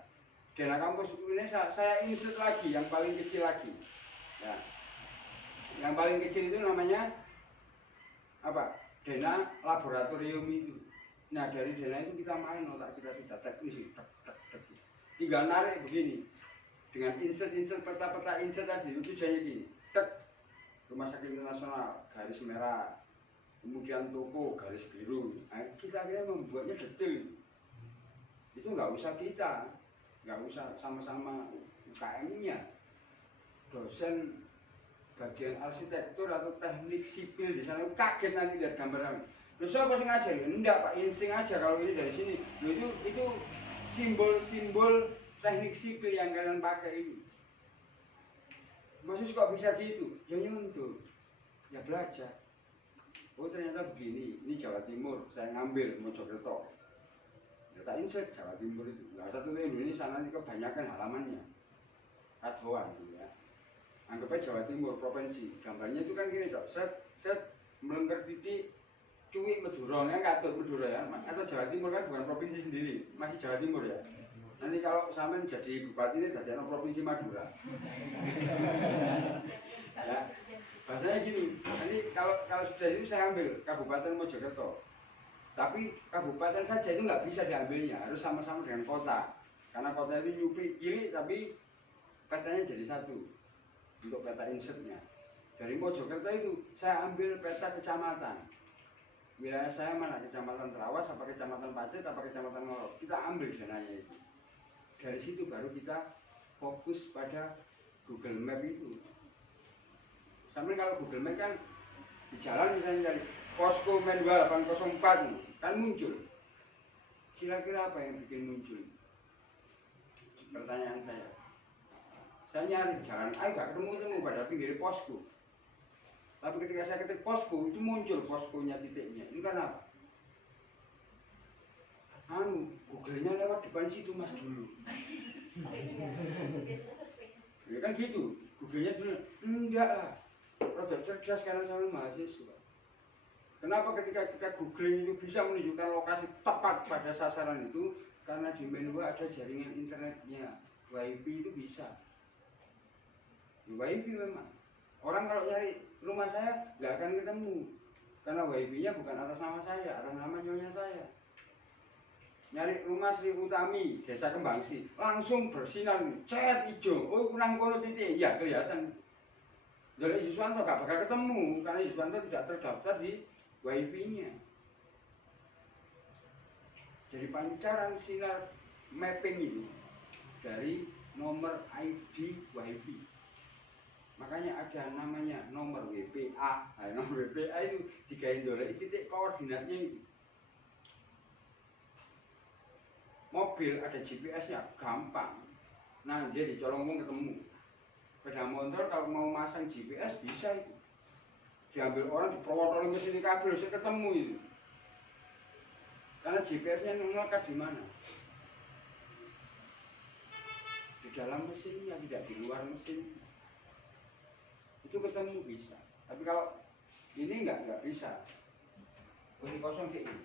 Dena kampus UNESA saya insert lagi, yang paling kecil lagi. Ya. Yang paling kecil itu namanya apa? Dena laboratorium itu. Nah dari dena itu kita main, otak kita sudah teknis, tinggal narik begini. Dengan insert peta-peta insert tadi itu tujuannya gini. Tek, Rumah Sakit Internasional garis merah. Kemudian toko garis biru. Nah, kita akhirnya membuatnya detail. Itu nggak usah kita, nggak usah sama-sama UKM-nya, dosen bagian arsitektur atau teknik sipil di sana kaget nanti lihat gambar kami. Loh siapa sih ngajar? Enggak Pak, insting aja kalau ini dari sini. Loh itu simbol-simbol teknik sipil yang kalian pakai ini. Maksud kok bisa gitu? Ya nyuntur, ya belajar. Oh ternyata begini, ini Jawa Timur, saya ngambil Mojokerto. Ya tak insert Jawa Timur itu. Nah, satu Indonesia nanti kebanyakan halamannya. Adoan gitu ya. Anggap aja Jawa Timur, provinsi. Gambarnya itu kan gini toh, set melengker titik cuy Madura, kan katut Madura ya. Atau Jawa Timur kan bukan provinsi sendiri, masih Jawa Timur ya. Nanti kalau sampean jadi bupati ini jadi provinsi Madura. Ya, bahasanya gini. Nanti kalau sudah itu saya ambil Kabupaten Mojokerto. Tapi kabupaten saja itu nggak bisa diambilnya, harus sama-sama dengan kota. Karena kota itu nyupi kiri, tapi petanya jadi satu untuk peta insertnya. Dari Mojokerto itu saya ambil peta kecamatan. Wilayah saya mana? Kecamatan Trawas, apa Kecamatan Pacet, apa Kecamatan Ngorok. Kita ambil dananya itu. Dari situ baru kita fokus pada Google Map itu. Sampai kalau Google Map kan di jalan misalnya dari Posko Menwa 804 kan muncul. Kira-kira apa yang bikin muncul? Pertanyaan saya. Saya nyari jalan, ayo gak ketemu pada pinggir posko. Tapi ketika saya ketik posko, itu muncul poskonya titiknya. Ini karena apa? Google-nya lewat depan situ mas dulu. Ya kan gitu, Google-nya dulu. Enggak lah, rada cerdas karena saya mahasiswa. Kenapa ketika kita googling itu bisa menunjukkan lokasi tepat pada sasaran itu? Karena di Menwa ada jaringan internetnya, WiFi itu bisa. WiFi memang. Orang kalau nyari rumah saya nggak akan ketemu karena WiFi-nya bukan atas nama saya, atas nama nyonya saya. Nyari rumah Sri Utami, Desa Kembangsi, langsung bersinar, cet hijau. Oh, kurang kono titik, ya kelihatan. Dari Yuswanto nggak bakal ketemu karena Yuswanto tidak terdaftar di WiFi-nya. Jadi pancaran sinar mapping ini dari nomor ID WiFi. Makanya ada namanya nomor WPA. Nah, nomor WPA itu digain dolek titik koordinatnya itu. Mobil ada GPS-nya gampang. Nah, dia dicolong wong ketemu. Sepeda motor kalau mau masang GPS bisa itu. Diambil orang diprowotol mesin kabel saya ketemu itu. Karena GPS-nya melekat di mana? Di dalam mesinnya, tidak di luar mesin. Itu ketemu bisa. Tapi kalau ini enggak bisa. Kunci kosong kayak ini.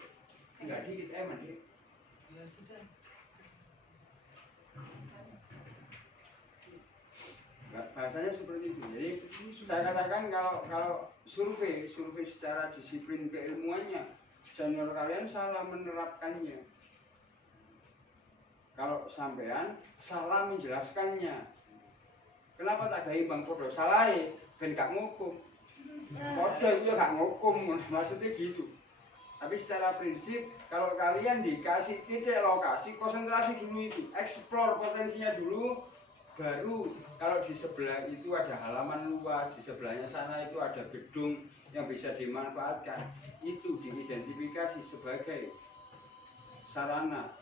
Enggak dikit Dik. Ya sudah. Bahasanya seperti itu. Jadi saya katakan kalau survei secara disiplin keilmuannya, senior kalian salah menerapkannya. Kalau sampean salah menjelaskannya. Kenapa tak gawe Bang Podo salah ben gak ngukum. Podo itu gak ngukum, maksudnya gitu. Tapi secara prinsip kalau kalian dikasih titik lokasi, konsentrasi dulu itu, explore potensinya dulu. Baru kalau di sebelah itu ada halaman luas, di sebelahnya sana itu ada gedung yang bisa dimanfaatkan, itu diidentifikasi sebagai sarana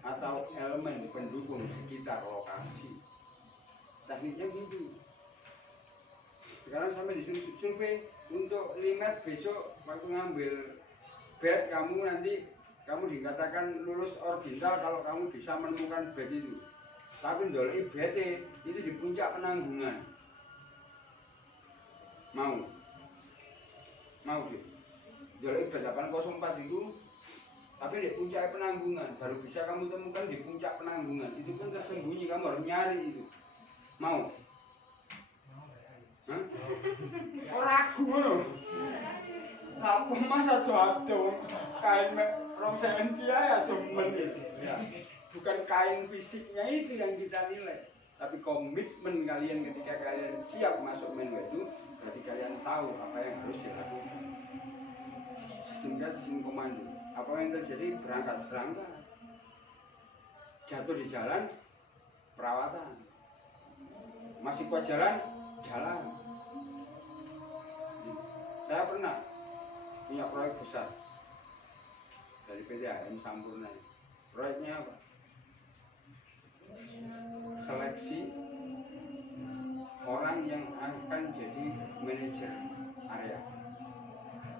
atau elemen pendukung sekitar lokasi. Tekniknya gitu. Sekarang sampai disuruh survei untuk limet besok waktu ngambil bed kamu nanti kamu dikatakan lulus ordinal kalau kamu bisa menemukan bed itu. Tapi ndoleki bete itu di puncak penanggungan. Mau deh. Ndoleki bed 804 itu tapi di puncak penanggungan baru bisa kamu temukan di puncak penanggungan. Itu pun tersembunyi, kamu harus nyari itu. Mau? Hah? Oh ragu loh. Apa mas ado kain rong senti ya demen gitu ya. Bukan kain fisiknya itu yang kita nilai, tapi komitmen kalian ketika kalian siap masuk Menwa itu, berarti kalian tahu apa yang harus dilakukan. Sistem komando. Apa yang terjadi berangkat, jatuh di jalan perawatan, masih kuat jalan, Saya pernah punya proyek besar dari PT HM Sampurna. Proyeknya apa? Seleksi orang yang akan jadi manajer area.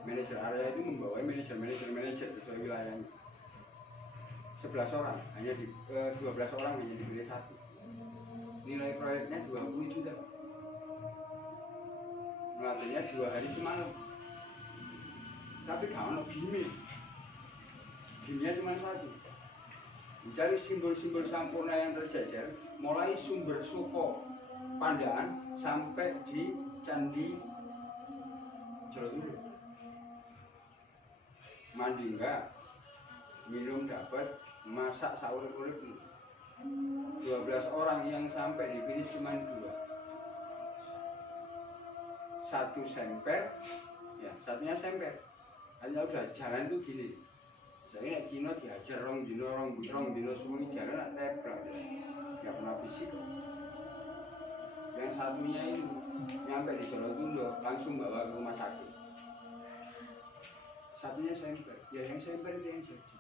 Manajer area itu membawa manajer sesuai wilayahnya. 11 orang, hanya 12 orang hanya dipilih satu. Nilai proyeknya 20 juta. Melatihnya 2 hari semalam. Tapi kalau gimnya cuma satu. Mencari simbol-simbol Sampurna yang terjejer, mulai sumber Suko Pandaan sampai di Candi Jolotundo. Mandi enggak, minum dapat, masak saurip-urip. 12 orang yang sampai dipilih cuma 2. Satu semper, ya satunya semper. Hanya udah jalan itu gini. Saya Cina diajar rong dino semuanya jalan nak teprak, nggak pernah fisik. Yang satunya itu nyampe di Jolotundo langsung bawa ke rumah sakit. Satunya semper, ya yang semper itu yang jadi.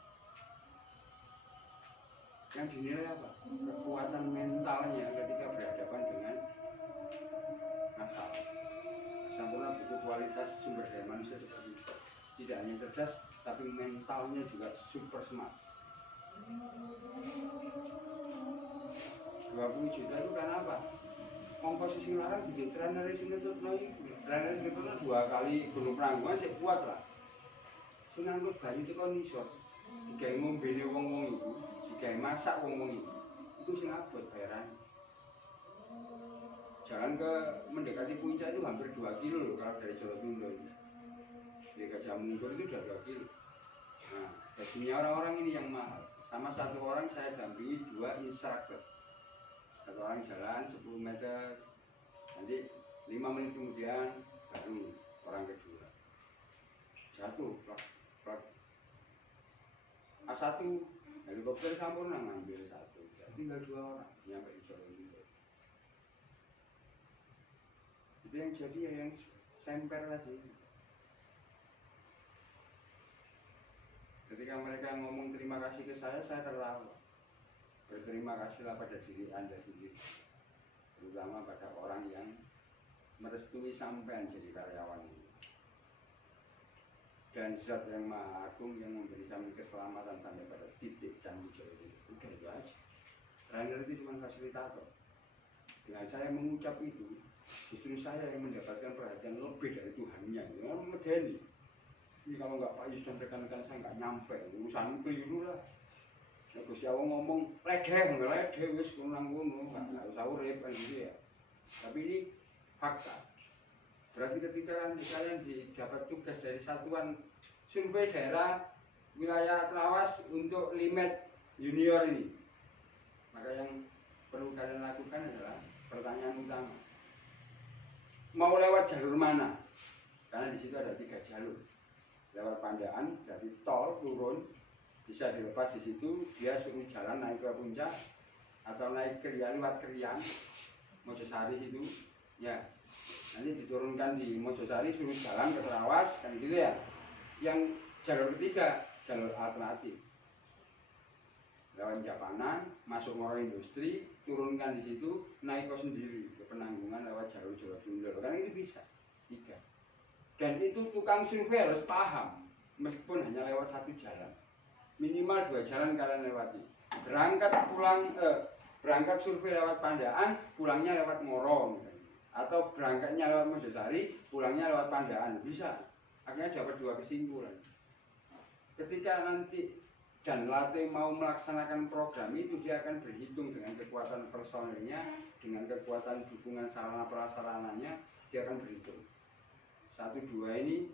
Yang dinilai apa? Kekuatan mentalnya ketika berhadapan dengan masalah. Sampurna butuh kualitas sumber daya manusia seperti itu. Tidak hanya cerdas, tapi mentalnya juga super smart. 20 juta itu karena apa? Komposisi larang bikin trainer sinetron itu. Trainer sinetron 2 kali gunung Pranggungan sih kuat lah. Sing ngangkut bayi itu kan iso. Digawe ngombene wong-wong itu, digawe masak wong-wong itu sing abot bayaran. Jalan ke mendekati puncak itu hampir 2 kilo loh kalau dari Jolotundo itu. Di Gajah Mungkur itu udah 2 kilo. Nah, gajinya orang-orang ini yang mahal. Sama satu orang saya dampingi 2 instruktur. Satu orang jalan 10 meter, nanti 5 menit kemudian baru orang kedua. Jatuh, plak. A1 helikopter Sampurna ngambil 1. Tinggal 2 orang nyampe di Jolotundo. Itu yang jadi ya yang semper tadi. Ketika mereka ngomong terima kasih ke saya tertawa. Berterima kasihlah pada diri Anda sendiri, terutama pada orang yang merestui sampean jadi karyawan ini. Dan Zat yang Maha Agung yang memberi sampean keselamatan sampai pada titik Candi Jolotundo. Udah itu aja. Trainer itu cuma fasilitator. Dengan saya mengucap itu, justru saya yang mendapatkan perhatian lebih dari Tuhannya. Orang medeni. Ini kalau nggak Pak Yus dan rekan-rekan saya nggak nyampe, urusan keliru lah. Ya Gusti Allah ngomong ledeh wis kunang kuno, nggak usah urip kan gitu ya. Tapi ini fakta. Berarti ketika kalian didapat tugas dari Satuan Survei Daerah Wilayah Trawas untuk Limet Junior ini, maka yang perlu kalian lakukan adalah pertanyaan utama. Mau lewat jalur mana? Karena di situ ada 3 jalur. Lewat Pandaan, berarti tol turun, bisa dilepas di situ, dia suruh jalan naik ke puncak atau naik Krian, lewat Krian, Mojosari situ, ya. Nanti diturunkan di Mojosari, suruh jalan ke Trawas, kan gitu ya. Yang jalur ketiga, jalur alternatif. Lewat Japanan, masuk Moro Industri, turunkan di situ, naik kos sendiri ke Penanggungan lewat jalur Jolotundo. Kan itu bisa, 3. Dan itu tukang survei harus paham, meskipun hanya lewat 1 jalan. Minimal 2 jalan kalian lewati. Berangkat survei lewat Pandaan, pulangnya lewat Moro. Atau berangkatnya lewat Mojosari, pulangnya lewat Pandaan. Bisa. Akhirnya dapat 2 kesimpulan. Ketika nanti dan latih mau melaksanakan program itu, dia akan berhitung dengan kekuatan personilnya, dengan kekuatan dukungan sarana prasarananya, dia akan berhitung. 1, 2 ini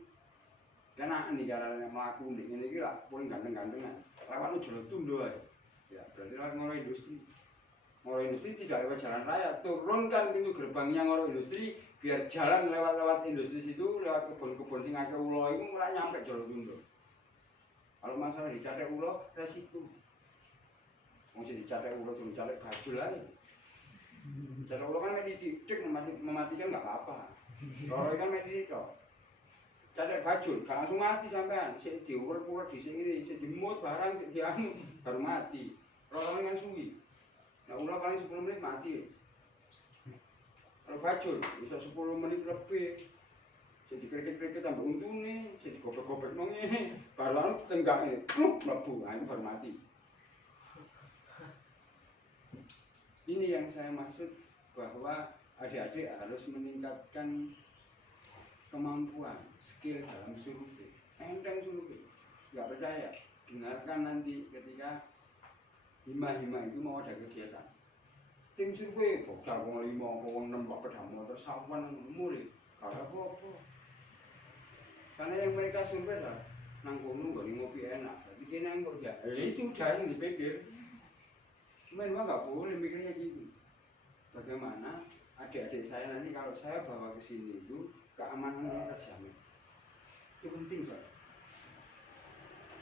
kena nih caranya melaku nih ini kira paling ganteng-gantengan lewat Jolotundo ya berarti lewat Moro Industri. Moro Industri tidak lewat jalan raya, turunkan pintu gerbangnya Moro Industri biar jalan lewat industri situ, lewat kebun-kebun sing akeh ulo itu malah nyampe Jolotundo. Kalau masalah dicatek ulo resiko. Wong sing dicatek ulo cuma catek baju lah. Catek ulo kan didik masih mematikan nggak apa-apa. Kalau kan medis kok. Cadek bajul, gak langsung mati sampean. Sik diuwer-uwer dhisik ngene, sik dimut barang, sik dianu baru mati. Rotone kan suwi. Nah, ulah paling 10 menit mati. Kalau bajul bisa 10 menit lebih. Sik dikreket-kreket tambah untune, sik digobek-gobek nang ngene, baru anu tenggak ngene, pluk mlebu, nah itu baru mati. Ini yang saya maksud bahwa adik-adik harus meningkatkan kemampuan, skill dalam survei. Enteng survei, nggak percaya. Dengarkan nanti ketika hima-hima itu mau ada kegiatan. Tim survei, bokal wong 5, wong 6, Pak Pedamo, terus sawan murid. Kalau apa-apa. Karena yang mereka survei adalah nang kono nggak ngopi enak. Jadi kena kok ya, itu udah yang dipikir. Memang nggak boleh mikirnya gitu. Bagaimana adik-adik saya nanti kalau saya bawa ke sini itu keamanannya terjamin. Itu penting, Pak.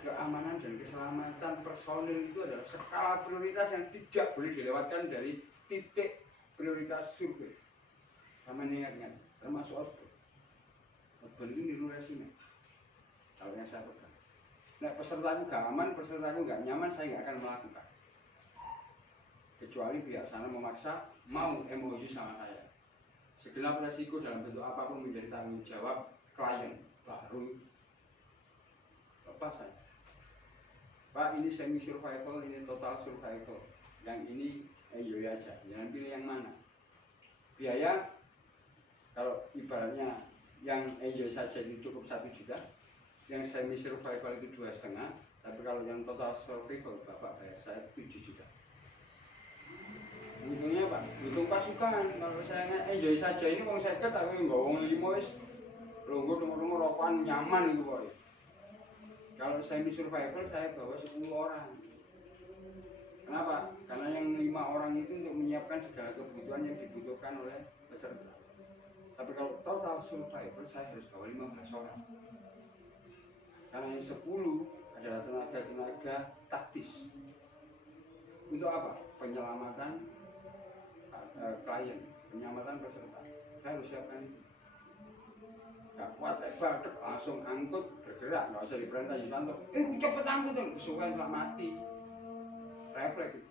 Keamanan dan keselamatan personil itu adalah skala prioritas yang tidak boleh dilewatkan dari titik prioritas survei. Sama ingat-ingat, termasuk outbound. Outbound itu niru resimen. Kalau yang saya pegang. Nah, pesertaku gak aman, pesertaku gak nyaman, saya gak akan melakukan. Kecuali pihak sana memaksa mau MOU sama saya. Segenap resiko dalam bentuk apapun menjadi tanggung jawab klien baru lepas saya. Pak, ini semi survival, ini total survival. Yang ini enjoy aja, jangan pilih yang mana. Biaya kalau ibaratnya yang enjoy saja itu cukup 1 juta, yang semi survival itu 2,5, tapi kalau yang total survival Bapak bayar saya 7 juta. Hitungnya Pak, hitung pasukan. Kalau saya enjoy saja ini wong 50, aku yang wong 5 wis lungguh-lungguh rokokan nyaman gitu boy. Kalau semi survival saya bawa 10 orang. Kenapa? Karena yang 5 orang itu untuk menyiapkan segala kebutuhan yang dibutuhkan oleh peserta. Tapi kalau total survival saya harus bawa 15 orang. Karena yang 10 adalah tenaga-tenaga taktis. Untuk apa? Penyelamatan klien, penyelamatan peserta. Saya harus siapkan itu. Gak kuat, badek, langsung angkut, bergerak, nggak usah diperintah Yusanto. Cepet angkut dong, kesukaan telah mati. Refleks.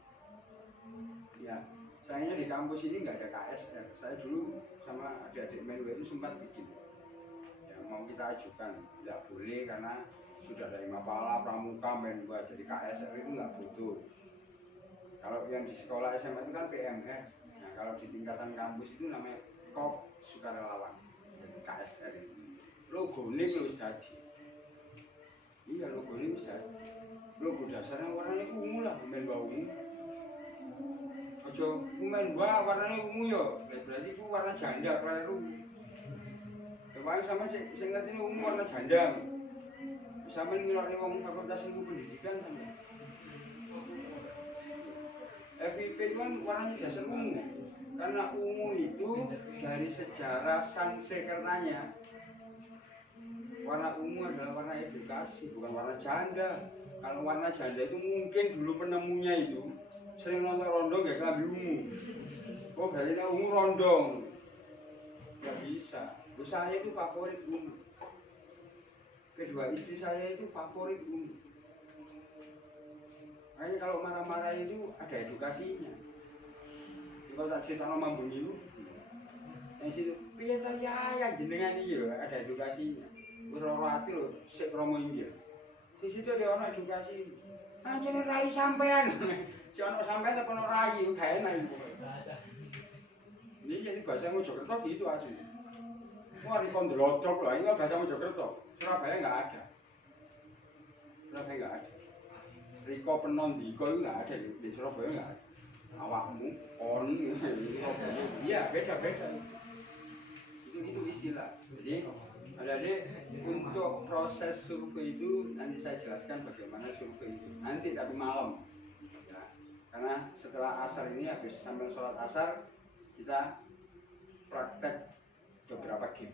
Ya, sayangnya di kampus ini nggak ada KSR. Saya dulu sama adik-adik Menwe itu sempat bikin. Ya, mau kita ajukan, tidak boleh karena sudah dari Mapala, Pramuka, Menwa, jadi KSR itu nggak butuh. Kalau yang di sekolah SMA itu kan PMR. Nah, kalau di tingkatan kampus itu namanya KOP Sukarelawan. Jadi KSR itu. Logo ini harus jadi. Iya, logo ini harus jadi. Logo dasarnya warnanya ungu lah, Menwa ungu. Ojo Menwa warnanya ungu ya. Berarti itu warna janda keliru. Paling sama saya ngerti ini ungu warna janda. Sama ngiloknya wong fakultas ilmu pendidikan sama. FIP itu kan warnanya dasar ungu. Karena ungu itu dari sejarah Sanskertanya. Warna ungu adalah warna edukasi, bukan warna janda. Kalau warna janda itu mungkin dulu penemunya itu sering nonton rondong gak kelambi ungu. Oh berarti ungu rondong. Gak bisa. Terus saya itu favorit ungu. Kedua istri saya itu favorit ungu. Makanya kalau marah-marah itu ada edukasinya. Kalau tak cerita sama bunyi itu, yang situ, piye ta ya jenengan iki lho, ada edukasinya. Wis ora ati lho, sik kromo inggil. Di situ ada orang edukasi. Anjene rai sampean. Si ono sampean apa ono rai gak enak iku. Ini jadi bahasa Mojokerto gitu asli. Wah, rikon delodok lah, ini bahasa Mojokerto. Surabaya enggak ada. Surabaya enggak ada. Riko penondiko itu enggak ada di Surabaya enggak ada. Awakmu on iya beda-beda. Itu istilah. Jadi adik-adik untuk proses survei itu nanti saya jelaskan bagaimana survei itu. Nanti tapi malam. Ya. Karena setelah asar ini habis sambil sholat asar kita praktek beberapa game.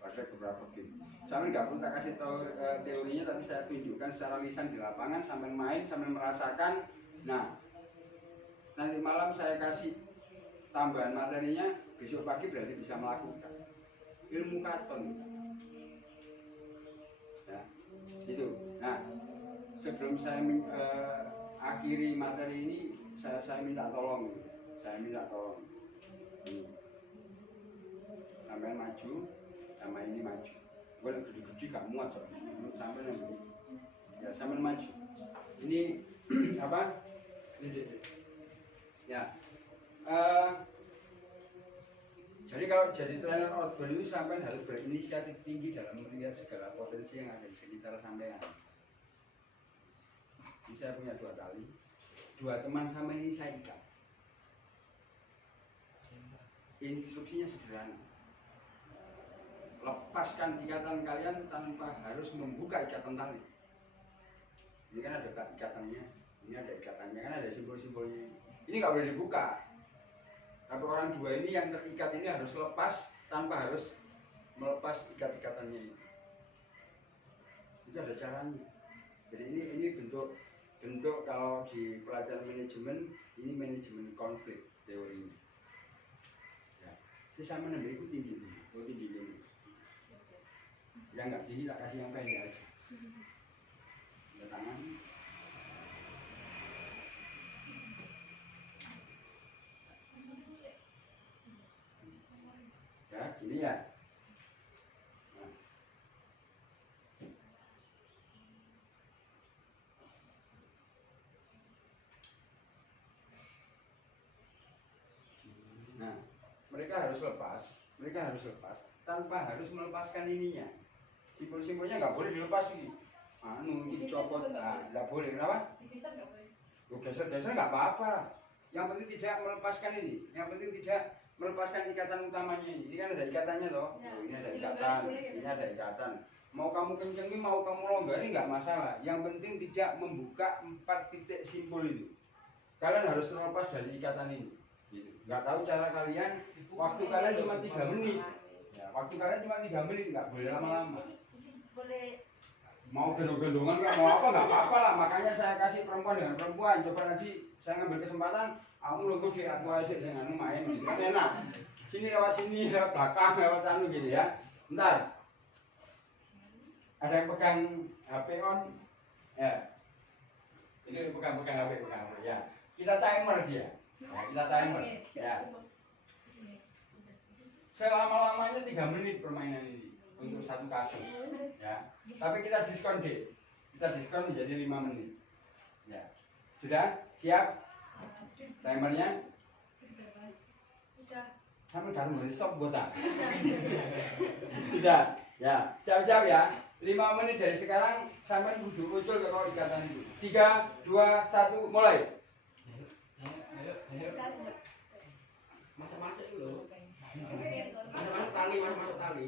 Praktek beberapa game. Sambil nggak perlu tak kasih tahu teorinya, tapi saya tunjukkan secara lisan di lapangan sambil main sambil merasakan. Nah, nanti malam saya kasih tambahan materinya, besok pagi berarti bisa melakukan ilmu katon. Ya, itu. Nah, sebelum saya akhiri materi ini, saya minta tolong. Saya minta tolong. Sampai maju, sama ini maju. Gue gede-gede gak muat so. Sampai nanti. Ya, sampai maju. Ini apa? Ya. Jadi kalau jadi trainer outbound itu sampai harus berinisiatif tinggi dalam melihat segala potensi yang ada di sekitar sampean. Ini saya punya 2 kali, 2 teman sama ini saya ikat. Instruksinya sederhana. Lepaskan ikatan kalian tanpa harus membuka ikatan tali. Ini kan ada ikatannya, ini ada ikatannya, kan ada simbol-simbolnya. Ini nggak boleh dibuka. Tapi orang 2 ini yang terikat ini harus lepas tanpa harus melepas ikat-ikatannya ini. Itu ada caranya. Jadi ini bentuk kalau di pelajaran manajemen, ini manajemen konflik teorinya. Ya. Jadi sama nambah itu tinggi ini. Yang nggak tinggi tak kasih yang pendek aja. Ada tangan. Ya, gini ya. Nah, mereka harus lepas tanpa harus melepaskan ininya. Simbol-simbolnya nggak boleh dilepas ini. Ini copot, nggak boleh, kenapa? Dipisah nggak boleh. Geser-geser nggak apa-apa. Yang penting tidak melepaskan ini. Yang penting tidak melepaskan ikatan utamanya ini. Ini kan ada ikatannya toh. Ya, Ini ada ikatan, ini ada ikatan. Mau kamu kencengin, mau kamu longgarin nggak masalah. Yang penting tidak membuka 4 titik simpul itu. Kalian harus terlepas dari ikatan ini. Gitu. Nggak tahu cara kalian. Waktu kalian cuma 3 menit. Ya, waktu kalian cuma 3 menit, nggak boleh lama-lama. Boleh Mau gendong-gendongan nggak mau nggak apa-apa lah. Makanya saya kasih perempuan dengan perempuan. Coba nanti saya ngambil kesempatan. Kamu nunggu di aku aja dengan main. Kan enak. Sini lewat sini, lewat belakang, lewat anu gitu ya. Bentar. Ada yang pegang HP on? Ya. Ini pegang HP ya. Kita timer dia. Ya, kita timer. Ya. Selama-lamanya 3 menit permainan ini untuk 1 kasus. Ya. Tapi kita diskon deh. Kita diskon menjadi 5 menit. Ya. Sudah? Siap? Timernya? Udah. Sampai garu menit stop botak. Sudah. Ya. Siap-siap ya. 5 menit dari sekarang sampai muncul ke kau ikatan itu. 3, 2, 1, mulai. Masuk dulu. Masuk tali.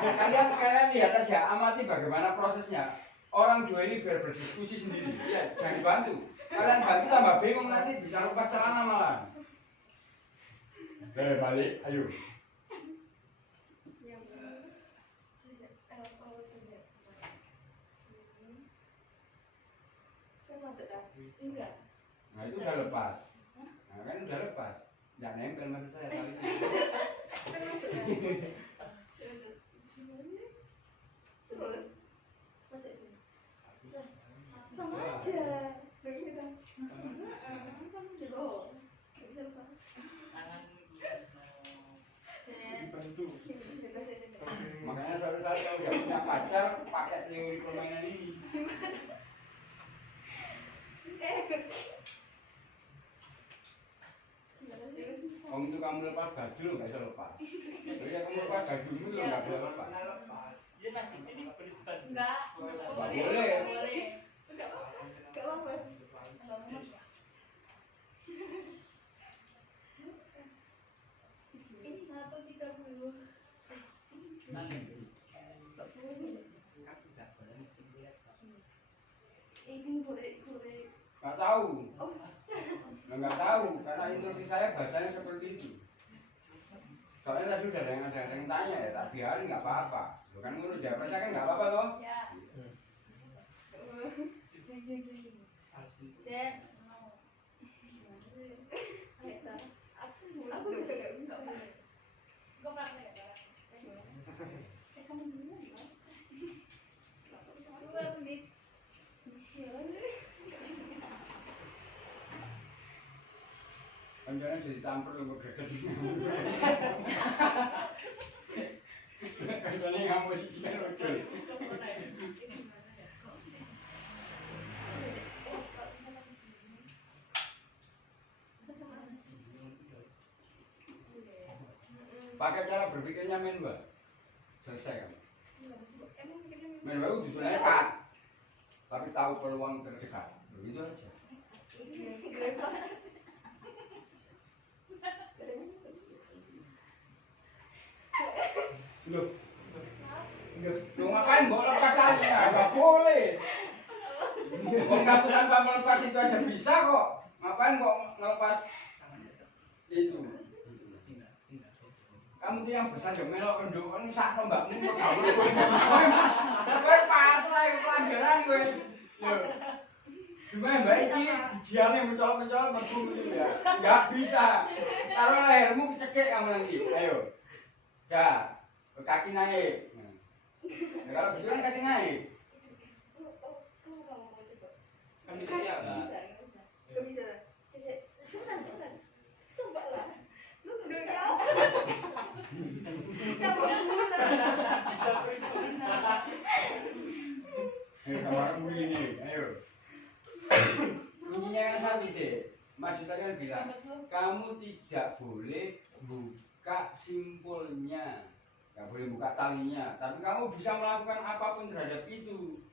Kalian lihat aja, amati bagaimana prosesnya. Orang 2 ini biar berdiskusi sendiri. Ya, jangan dibantu. Kalian bantu tambah bingung nanti bisa lepas celana malah. Balik, ayo. enggak. Nah itu udah lepas. Nah kan udah lepas. Nggak nempel maksud saya tali itu. Terus masuk sini. Sama aja. Begitu. Kamu juga. Bisa lepas. Dibantu. Makanya suatu saat kalau udah punya pacar pakai teori permainan ini. Oh itu kamu lepas baju lo nggak bisa lepas. Jadi ya kamu lepas baju dulu lo nggak bisa lepas. Dia masih sini boleh dibantu. Enggak. Boleh. Boleh. Enggak apa-apa. 1:30. Izin boleh. Nggak tahu. Nggak tahu karena instruksi saya bahasanya seperti itu. Soalnya tadi udah ada yang tanya ya, tak biarin nggak apa-apa. Bukan menurut jawabannya kan nggak apa-apa toh. Ya. Cek. Aku Koncone jadi tampil lu greget. Koncone ngamuk iki kan wedul. Pakai cara berpikirnya men, Mbak. Selesai kan? Men Mbak udah nekat. Tapi tahu peluang terdekat. Begitu aja. Loh. Loh ngapain mbok lepas talinya? Enggak boleh. Wong kamu tanpa melepas itu aja bisa kok. Ngapain kok ngelepas itu? Kamu tuh yang besar ya melok kenduk kan sakno mbakmu kok gak boleh. Kowe pasrah iku pelanggaran kowe. Lho. Cuma mbak iki didiane mencolok-mencolok metu gitu ya. Enggak bisa. Taruh lehermu kecekek kamu nanti. Ayo. Ya, kaki naik. Nah, kalau gitu kan kaki naik. Kan bisa ya, Mbak. Gak bisa. Cepetan. Coba lah. Lu udah ya. Ayo kamarmu ini, ayo. Kuncinya kan satu sih. Mas tadi kan bilang, kamu tidak boleh buka simpulnya, nggak boleh buka talinya. Tapi kamu bisa melakukan apapun terhadap itu.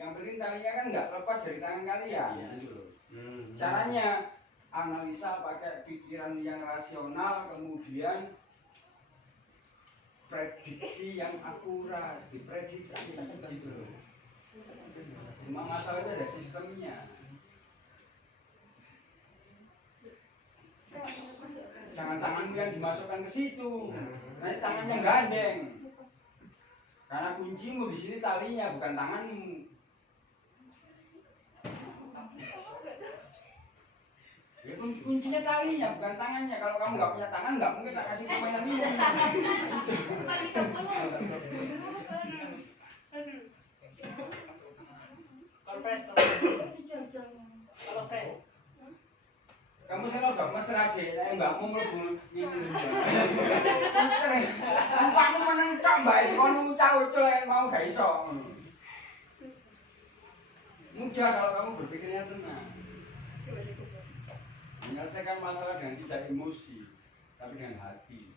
Yang penting talinya kan nggak lepas dari tangan kalian. Gitu loh. Caranya analisa pakai pikiran yang rasional, kemudian prediksi yang akurat, diprediksi gitu loh. Semua masalah itu ada sistemnya. Jangan tanganmu yang dimasukkan ke situ, nanti tangannya gandeng. Karena kuncimu di sini talinya, bukan tanganmu. Ya kuncinya talinya, bukan tangannya. Kalau kamu nggak punya tangan, nggak mungkin tak kasih permainan ini. Kalau friend, Kamu seno gak mesra deh, nek mbakmu mlebu ngene. Mbakmu meneng tok mbak iki kono ucul-ucul mau gak iso. Mudah kalau kamu berpikirnya tenang. Menyelesaikan masalah dengan tidak emosi, tapi dengan hati.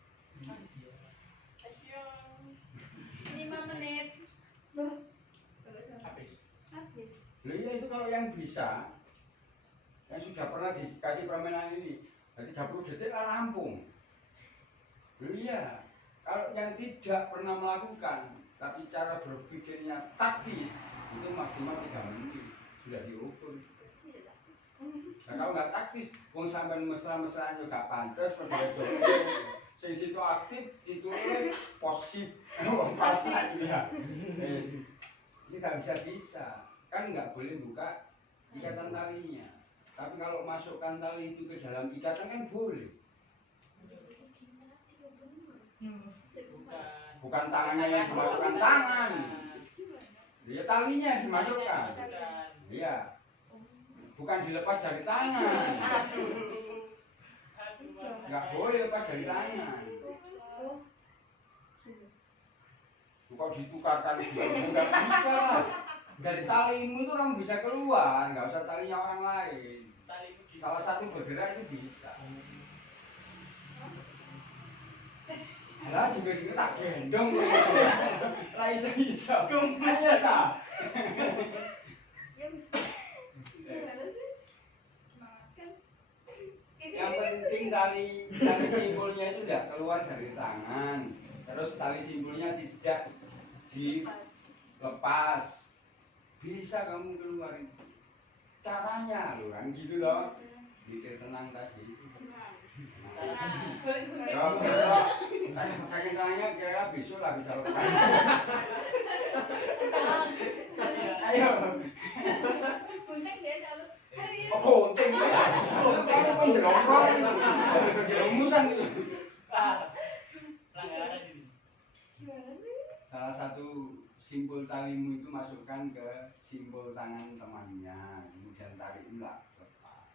5 menit. habis. Loh iya itu kalau yang bisa, yang sudah pernah dikasih permainan ini, berarti 30 detik lah rampung. Loh iya, kalau yang tidak pernah melakukan, tapi cara berpikirnya taktis, itu maksimal 3 menit, sudah diukur. Nah kalau nggak taktis, wong sampean mesra-mesraan juga pantes, berbeda-beda. Sing situ aktif, itu pasif, pasif ya. Ini nggak bisa, kan nggak boleh buka ikatan talinya. Tapi kalau masukkan tali itu ke dalam ikatan kan boleh. Bukan tangannya yang dimasukkan tangan, ya talinya yang dimasukkan. Iya. Bukan dilepas dari tangan. Nggak boleh lepas dari tangan. Kok ditukarkan gitu? Nggak bisa. Dari talimu itu kamu bisa keluar, nggak usah talinya orang lain. Salah satu bergerak itu bisa. Lah juga tak gendong. Lah iso. Kumpul ta. Yang penting tali simpulnya itu tidak keluar dari tangan. Terus tali simpulnya tidak dilepas. Bisa kamu keluarin. Caranya loh kan gitu loh. Mikir tenang tadi. Saya tanya kira-kira besok lah bisa lepas. Ayo. Gunting dia jalur. Oh gunting ya. Kamu kan jerongkol itu. Jerongmusan itu. Pelanggaran ini. Salah satu simpul talimu itu masukkan ke simpul tangan temannya, kemudian tarik enggak lepas.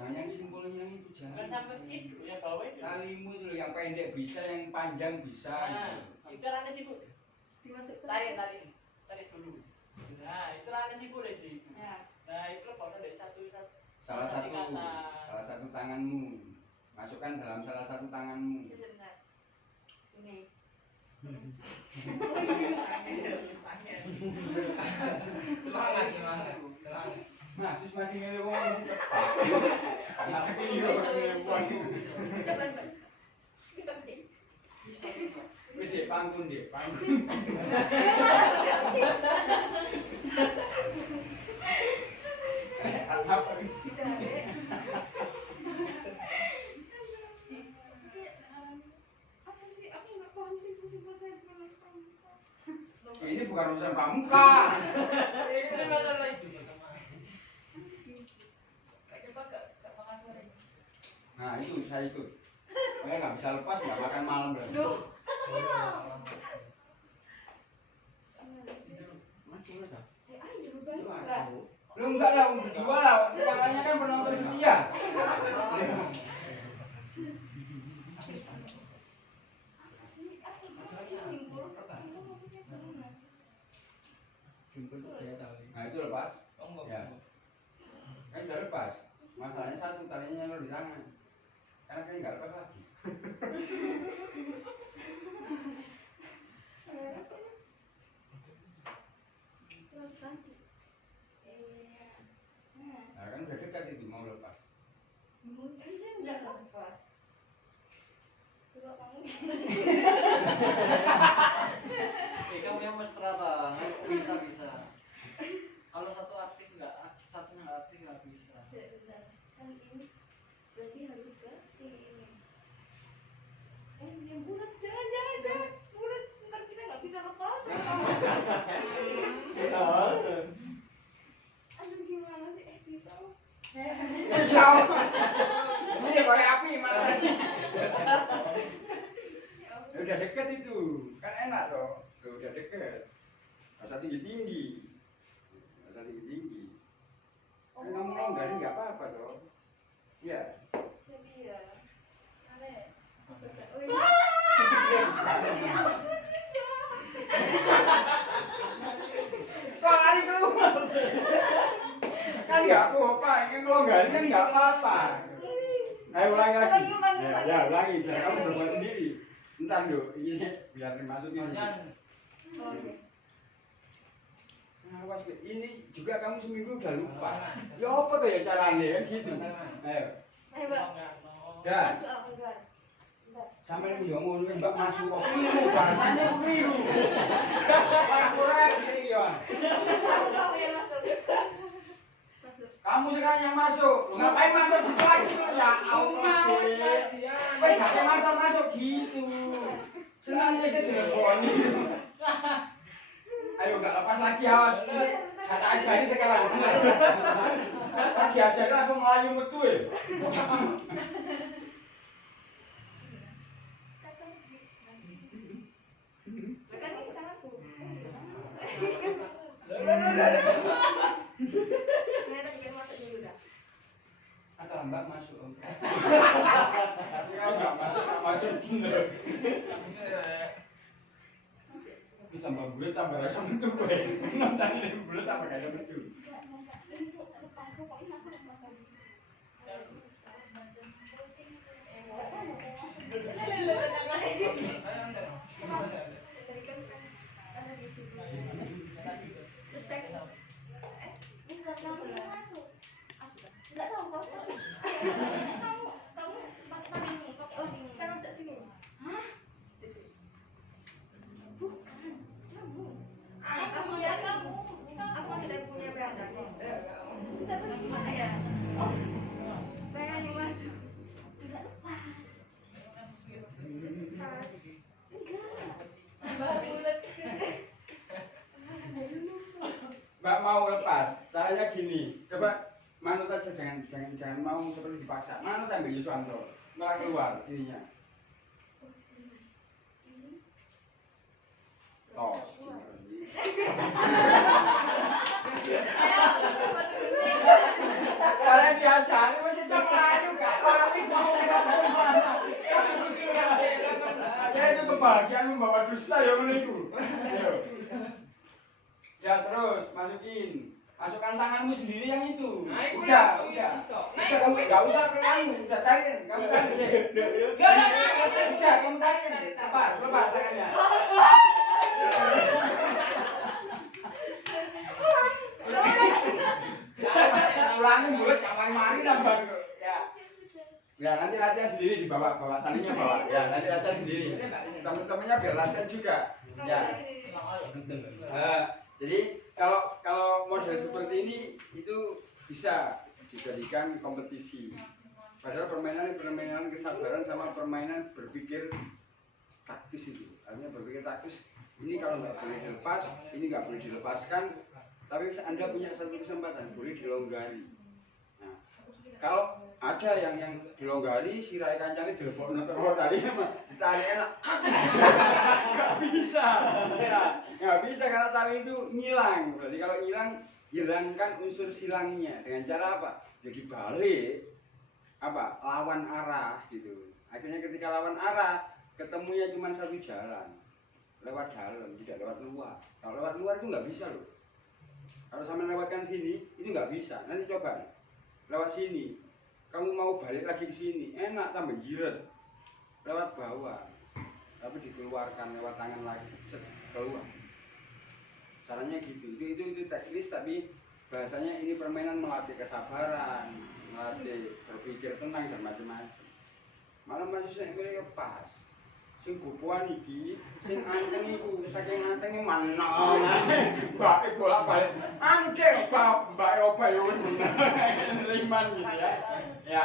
Jangan yang simpulnya yang itu Bukan jangan. sampai itu ya bawah itu. Talimu itu loh, yang pendek bisa, yang panjang bisa. Nah, itu ranah sih Bu. Dimasukkan. Tarik dulu. Nah, itu ranah sih Bu sih. Ya. Nah, itu foto dari satu Salah satu ikatan. tanganmu. Masukkan dalam salah satu tanganmu. Sebentar. Ini. Semangat. Nah, sis masih ngeluh ngomong sih. Anak ini kok ngeluh. Coba, Mbak. Kita pergi. Wih, Dek, pangkun, Dek, pangkun. Apa ini? Ini bukan urusan pramuka. Nah, itu saya ikut. Saya nggak bisa lepas, nggak makan malam berarti. Lu enggak lah, berdua lah. Tangannya kan penonton setia. Nah, itu lepas. Ya. Kan udah lepas. Masalahnya satu, talinya lo di tangan. Karena kan nggak lepas lagi. Nah, kan udah dekat itu mau lepas. Kamu yang mesra banget, bisa. Kalau satu aktif nggak, satunya nggak aktif nggak bisa. Kan ini berarti harus ke sini. Yang bulat, jangan bulat, ntar kita nggak bisa lepas. Aduh gimana sih? Bisa. Bisa. Ini korek api malah tadi. Udah deket itu, kan enak toh. Udah deket. Masa tinggi. Kan kamu longgarin nggak apa-apa toh. Iya. Jadi ya, aneh. Soalnya keluar. Kan nggak apa-apa, ini ngelonggarin kan nggak apa-apa. Ayo ulangi lagi. Ya, ulangi. Biar kamu berbuat sendiri. Entar dulu, ini biar dimasukin. Nah, ini juga kamu seminggu udah lupa. Ya apa tuh ya caranya kan gitu. Ayo. Ayo, Mbak. Dah. Masuk apa, Mbak? Bentar. Sampai yang ngono Mbak masuk kok keliru bahasanya keliru. Ora gini ya. Kamu yang masuk. Masuk. Kamu sekarang yang masuk. Lu ngapain masuk gitu lagi tuh ya? Allah. Kowe gak masuk gitu. Senang wis dileboni. Ayo gak lepas lagi awas. Kata ajari sekarang. Lagi ajari langsung melayu metu ya. Kan ini tanganku. Ternyata biar masuk dulu dah. Atau Mbak masuk. Tapi kalau nggak masuk bener. Ini tambah bulat tambah rasa metu kowe. Nonton ini bulat tambah gak ada metu. Lepas pokoknya aku lepas lagi. Tadi kan ada di situ. Terus tek. Ini nggak tahu dia masuk. Nggak tahu kok. Kamu pakai tadi ini, pakai ini. Kan masuk sini. Hah? Sisi. Bukan. Kamu. Aku ya kamu. Aku tidak punya berangkat. Tapi gimana ya? Pengen masuk. Tidak lepas. Lepas. Enggak. Mbak bulat. Mbak mau lepas. Caranya gini. Coba manut aja jangan mau seperti dipaksa. Manut ambil Yuswanto. Malah keluar ininya. Tos. Karena diajari masih sama kebahagiaan membawa dusta ya menurutku. Ya terus masukin. Masukkan tanganmu sendiri yang itu. Nah, itu Udah. langsung iso. Nah, Udah kamu enggak usah pelangu, udah tarik. Kamu tarik deh. Udah kamu tarik. Lepas tangannya. Pulangin bulat gak mari-mari nambah kok. Ya. Ya nanti latihan sendiri dibawa talinya bawa. Ya nanti latihan sendiri. Teman-temannya biar latihan juga. Ya. Jadi kalau model seperti ini itu bisa dijadikan kompetisi. Padahal permainan kesabaran sama permainan berpikir taktis itu. Artinya berpikir taktis ini kalau nggak boleh dilepas, ini nggak boleh dilepaskan. Tapi Anda punya satu kesempatan, boleh dilonggari. Nah, kalau ada yang dilonggari, si Rai kancane dilebokno terus tadi ditarik enak. Nggak bisa. Ya, nggak bisa karena tali itu ngilang. Berarti kalau ngilang, hilangkan unsur silangnya dengan cara apa? Jadi balik lawan arah gitu. Akhirnya ketika lawan arah, ketemunya cuma satu jalan. Lewat dalam, tidak lewat luar. Kalau lewat luar itu nggak bisa loh. Kalau sama lewatkan sini, itu nggak bisa. Nanti coba nih, lewat sini, kamu mau balik lagi ke sini, enak tambah jiret. Lewat bawah, tapi dikeluarkan lewat tangan lagi, keluar. Caranya gitu. Itu teknis, tapi bahasanya ini permainan melatih kesabaran, melatih berpikir tenang dan macam-macam. Malah manusia yang boleh pas. Sing gopoan iki, sing anteng iku saking antenge manang. Mbake bolak-balik. Anu dek, mbake oba yo liman gitu ya. Ya,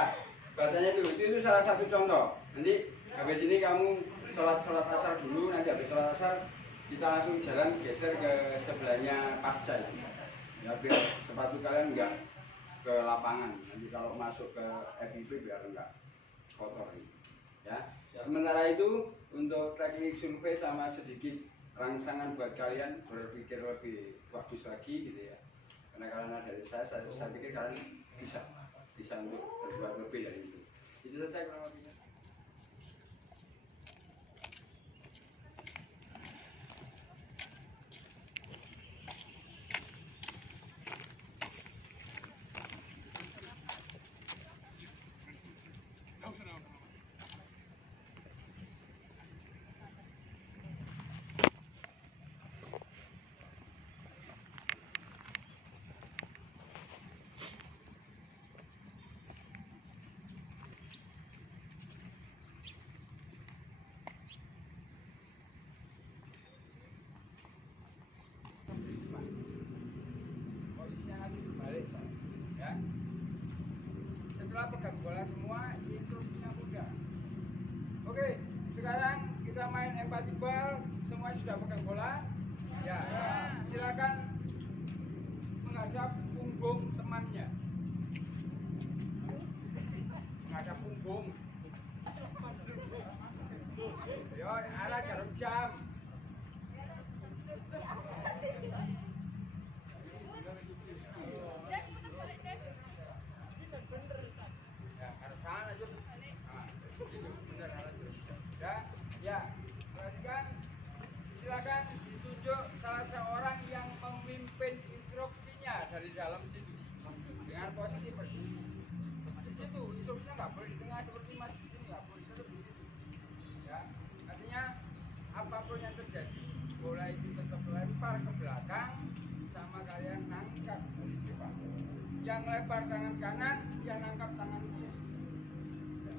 bahasanya itu salah satu contoh. Nanti habis ini kamu sholat asar dulu, nanti habis sholat asar kita langsung jalan geser ke sebelahnya pasca. Ya biar sepatu kalian enggak ke lapangan. Nanti kalau masuk ke FIP biar enggak kotor ya. Sementara itu untuk teknik survei sama sedikit rangsangan buat kalian berpikir lebih bagus lagi gitu ya. Karena kalian dari saya pikir kalian bisa untuk berbuat lebih dari itu. Itu saja kurang lebihnya. Setelah pegang bola semua, instruksinya mudah. Oke, sekarang kita main empati ball. Semua sudah pegang bola. Ya, silakan menghadap punggung temannya. Menghadap punggung. Yo, arah jarum jam. Silakan ditunjuk salah seorang yang memimpin instruksinya dari dalam situ dengan posisi berdiri. Di situ instruksinya nggak boleh di tengah seperti mas di sini, nggak boleh, tetap di situ. Ya, artinya apapun yang terjadi, bola itu tetap lempar ke belakang sama kalian nangkap dari depan. Yang lempar tangan kanan, yang nangkap tangan kiri. Ya.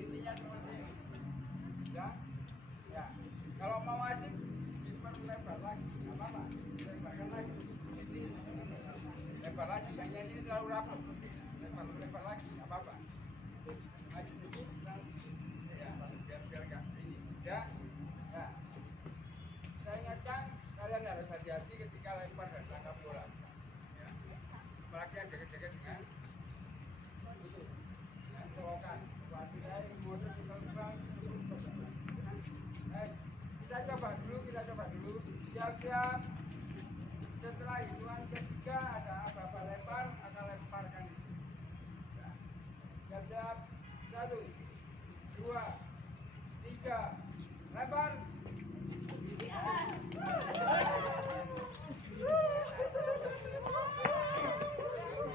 Intinya seperti ini. Ya. Ya, kalau mau asik lebar lagi, nggak apa-apa, lebarkan lagi. Ini lebar lagi, yang ini terlalu rapat, lebar lagi, nggak apa-apa. Maju dikit, ya, biar nggak ini. Ya, ya. Saya ingatkan kalian harus hati-hati ketika lempar dan tangkap bola. Ya. Apalagi yang deket-deket dengan itu, dengan selokan. Waktu saya model terbang. Kita coba dulu, siap-siap. Setelah hitungan ketiga ada apa-apa lempar, akan lemparkan itu. Ya. Siap-siap, 1, 2, 3, lempar. lempar.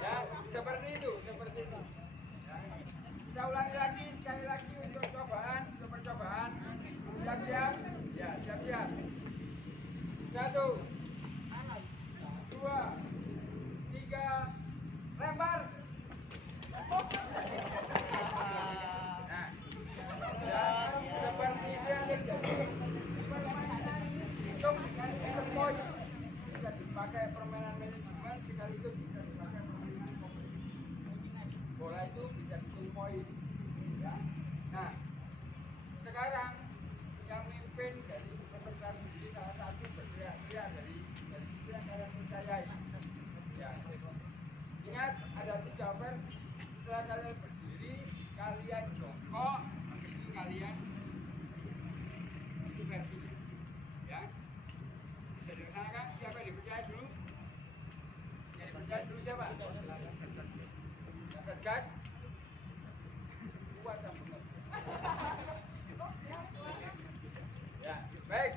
Ya, seperti itu. Ya. Kita ulangi lagi sekali lagi untuk percobaan. Siap-siap. Ya, siap-siap. 1, 2, 3, lempar. Nah, ya, seperti itu yang terjadi. Hitung dengan sistem poin. Bisa dipakai permainan manajemen sekaligus bisa dipakai permainan kompetisi. Bola itu bisa dihitung poin. Ya. Nah, sekarang yang mimpin dari peserta studi salah satu berteriak-teriak dari situ yang kalian percayai. Ya. Ingat ada 3 versi. Setelah kalian berdiri, kalian jongkok, habis itu kalian itu versinya. Ya. Bisa dilaksanakan. Siapa yang dipercaya dulu? Yang dipercaya dulu siapa? Satgas. Kuat kan benar. Ya, baik.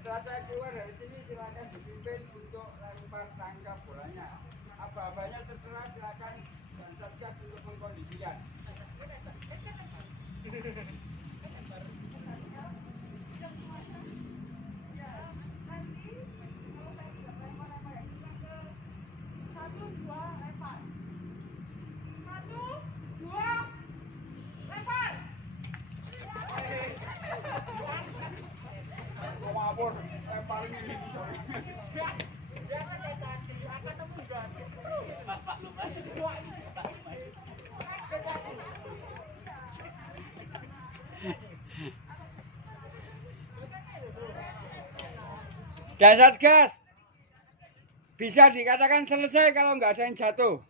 Setelah saya keluar dari sini, silakan dipimpin untuk lempar tangkap bolanya. Apa-apanya terserah, silakan dan Satgas untuk mengkondisikan. Ngawur, lempar ini sorry. Mas maklum mas. Dan Satgas bisa dikatakan selesai kalau nggak ada yang jatuh.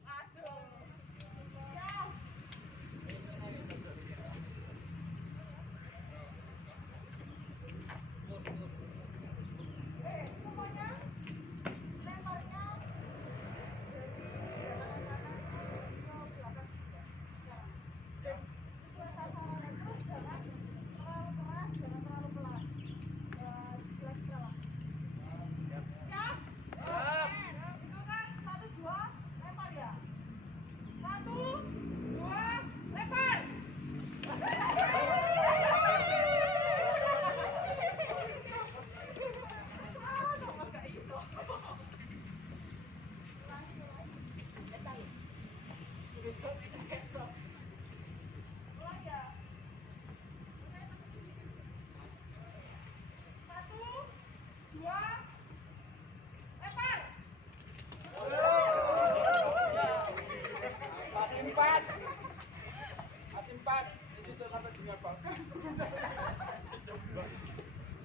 Masih 4. Di situ sampai dengan bal.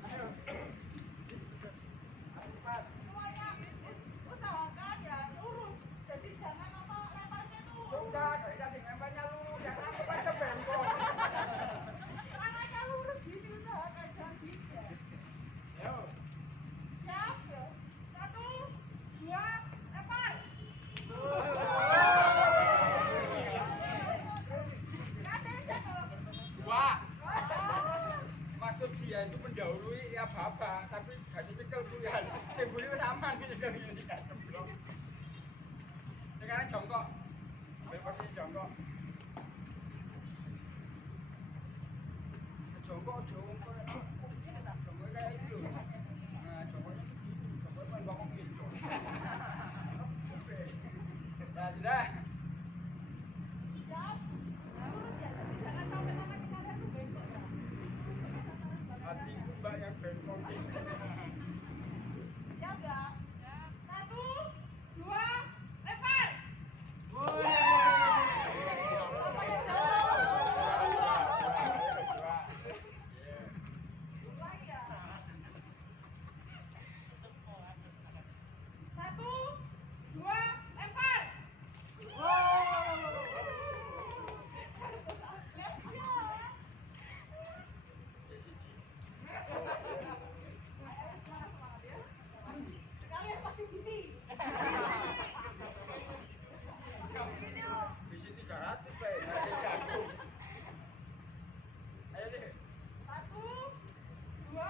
Ayo. Masih 4. Usahakan ya lurus. Jadi jangan lemparnya itu. Sudah, dari tadi lemparnya lurus, jangan pada bengkok. Tangannya lurus gini usahakan jangan gitu. Ayo. Siap ya. 1, 2, lempar. Wah. Maksud dia itu mendahului ya Bapak, tapi gak dicekel bulan. Sing buli wis aman iki kan iki kan jeblok. Sekarang jongkok. Ambil posisi jongkok. Jongkok jongkok. Jongkok kayak itu. Nah, jongkoknya begitu. Jongkok kan bokong gitu. Nah, sudah. Siap. Lurus ya. Jadi jangan sampai tangan kalian tuh bengkok ya. Hatiku Mbak yang bengkok. Siap ya. 1, 2, lempar. Siapa yang mulai ya. 1, 2, lempar. Sekalian pasti gini. Bisi 300 Pak, harga jagung. Ayo deh. 1, 2,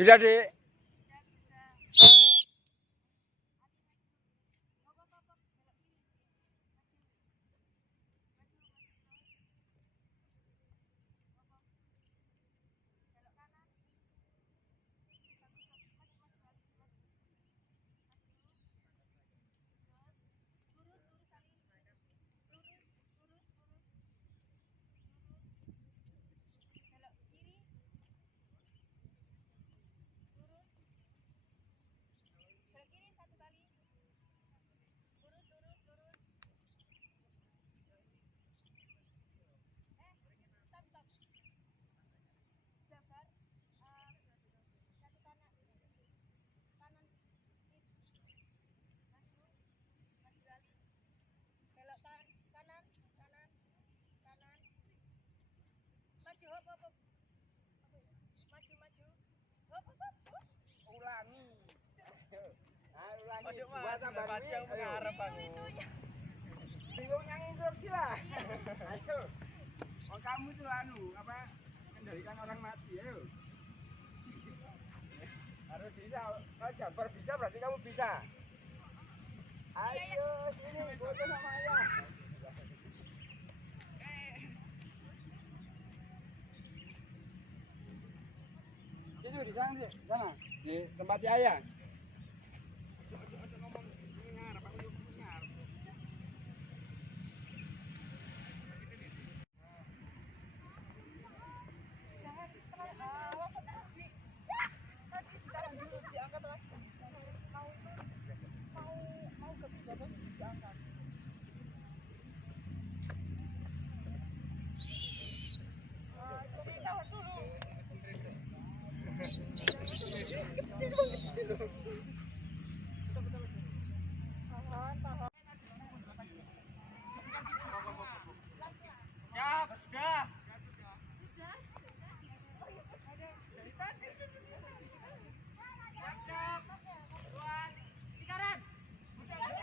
Sudah, Dek. Ojo maju, maju yang mengarep aku. Bingung yang instruksi lah. Ayo. Oh, kamu tuh kendalikan orang mati, ayo. Harus bisa. Kalau Jabar bisa berarti kamu bisa. Ayo, sini foto sama ayah. Situ di sana, di tempat ayah. Siap, sudah.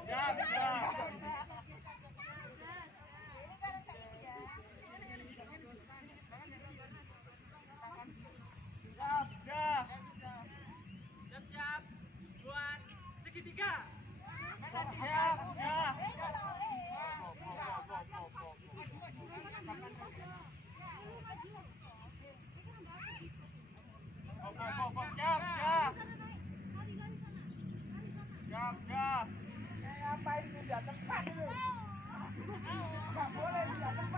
Siap, sudah. Siap, sudah. Siap-siap buat segitiga. Siap, sudah. Siap, siap. Siap, siap. Ngapain tidak tepat itu? Nggak boleh tidak tepat.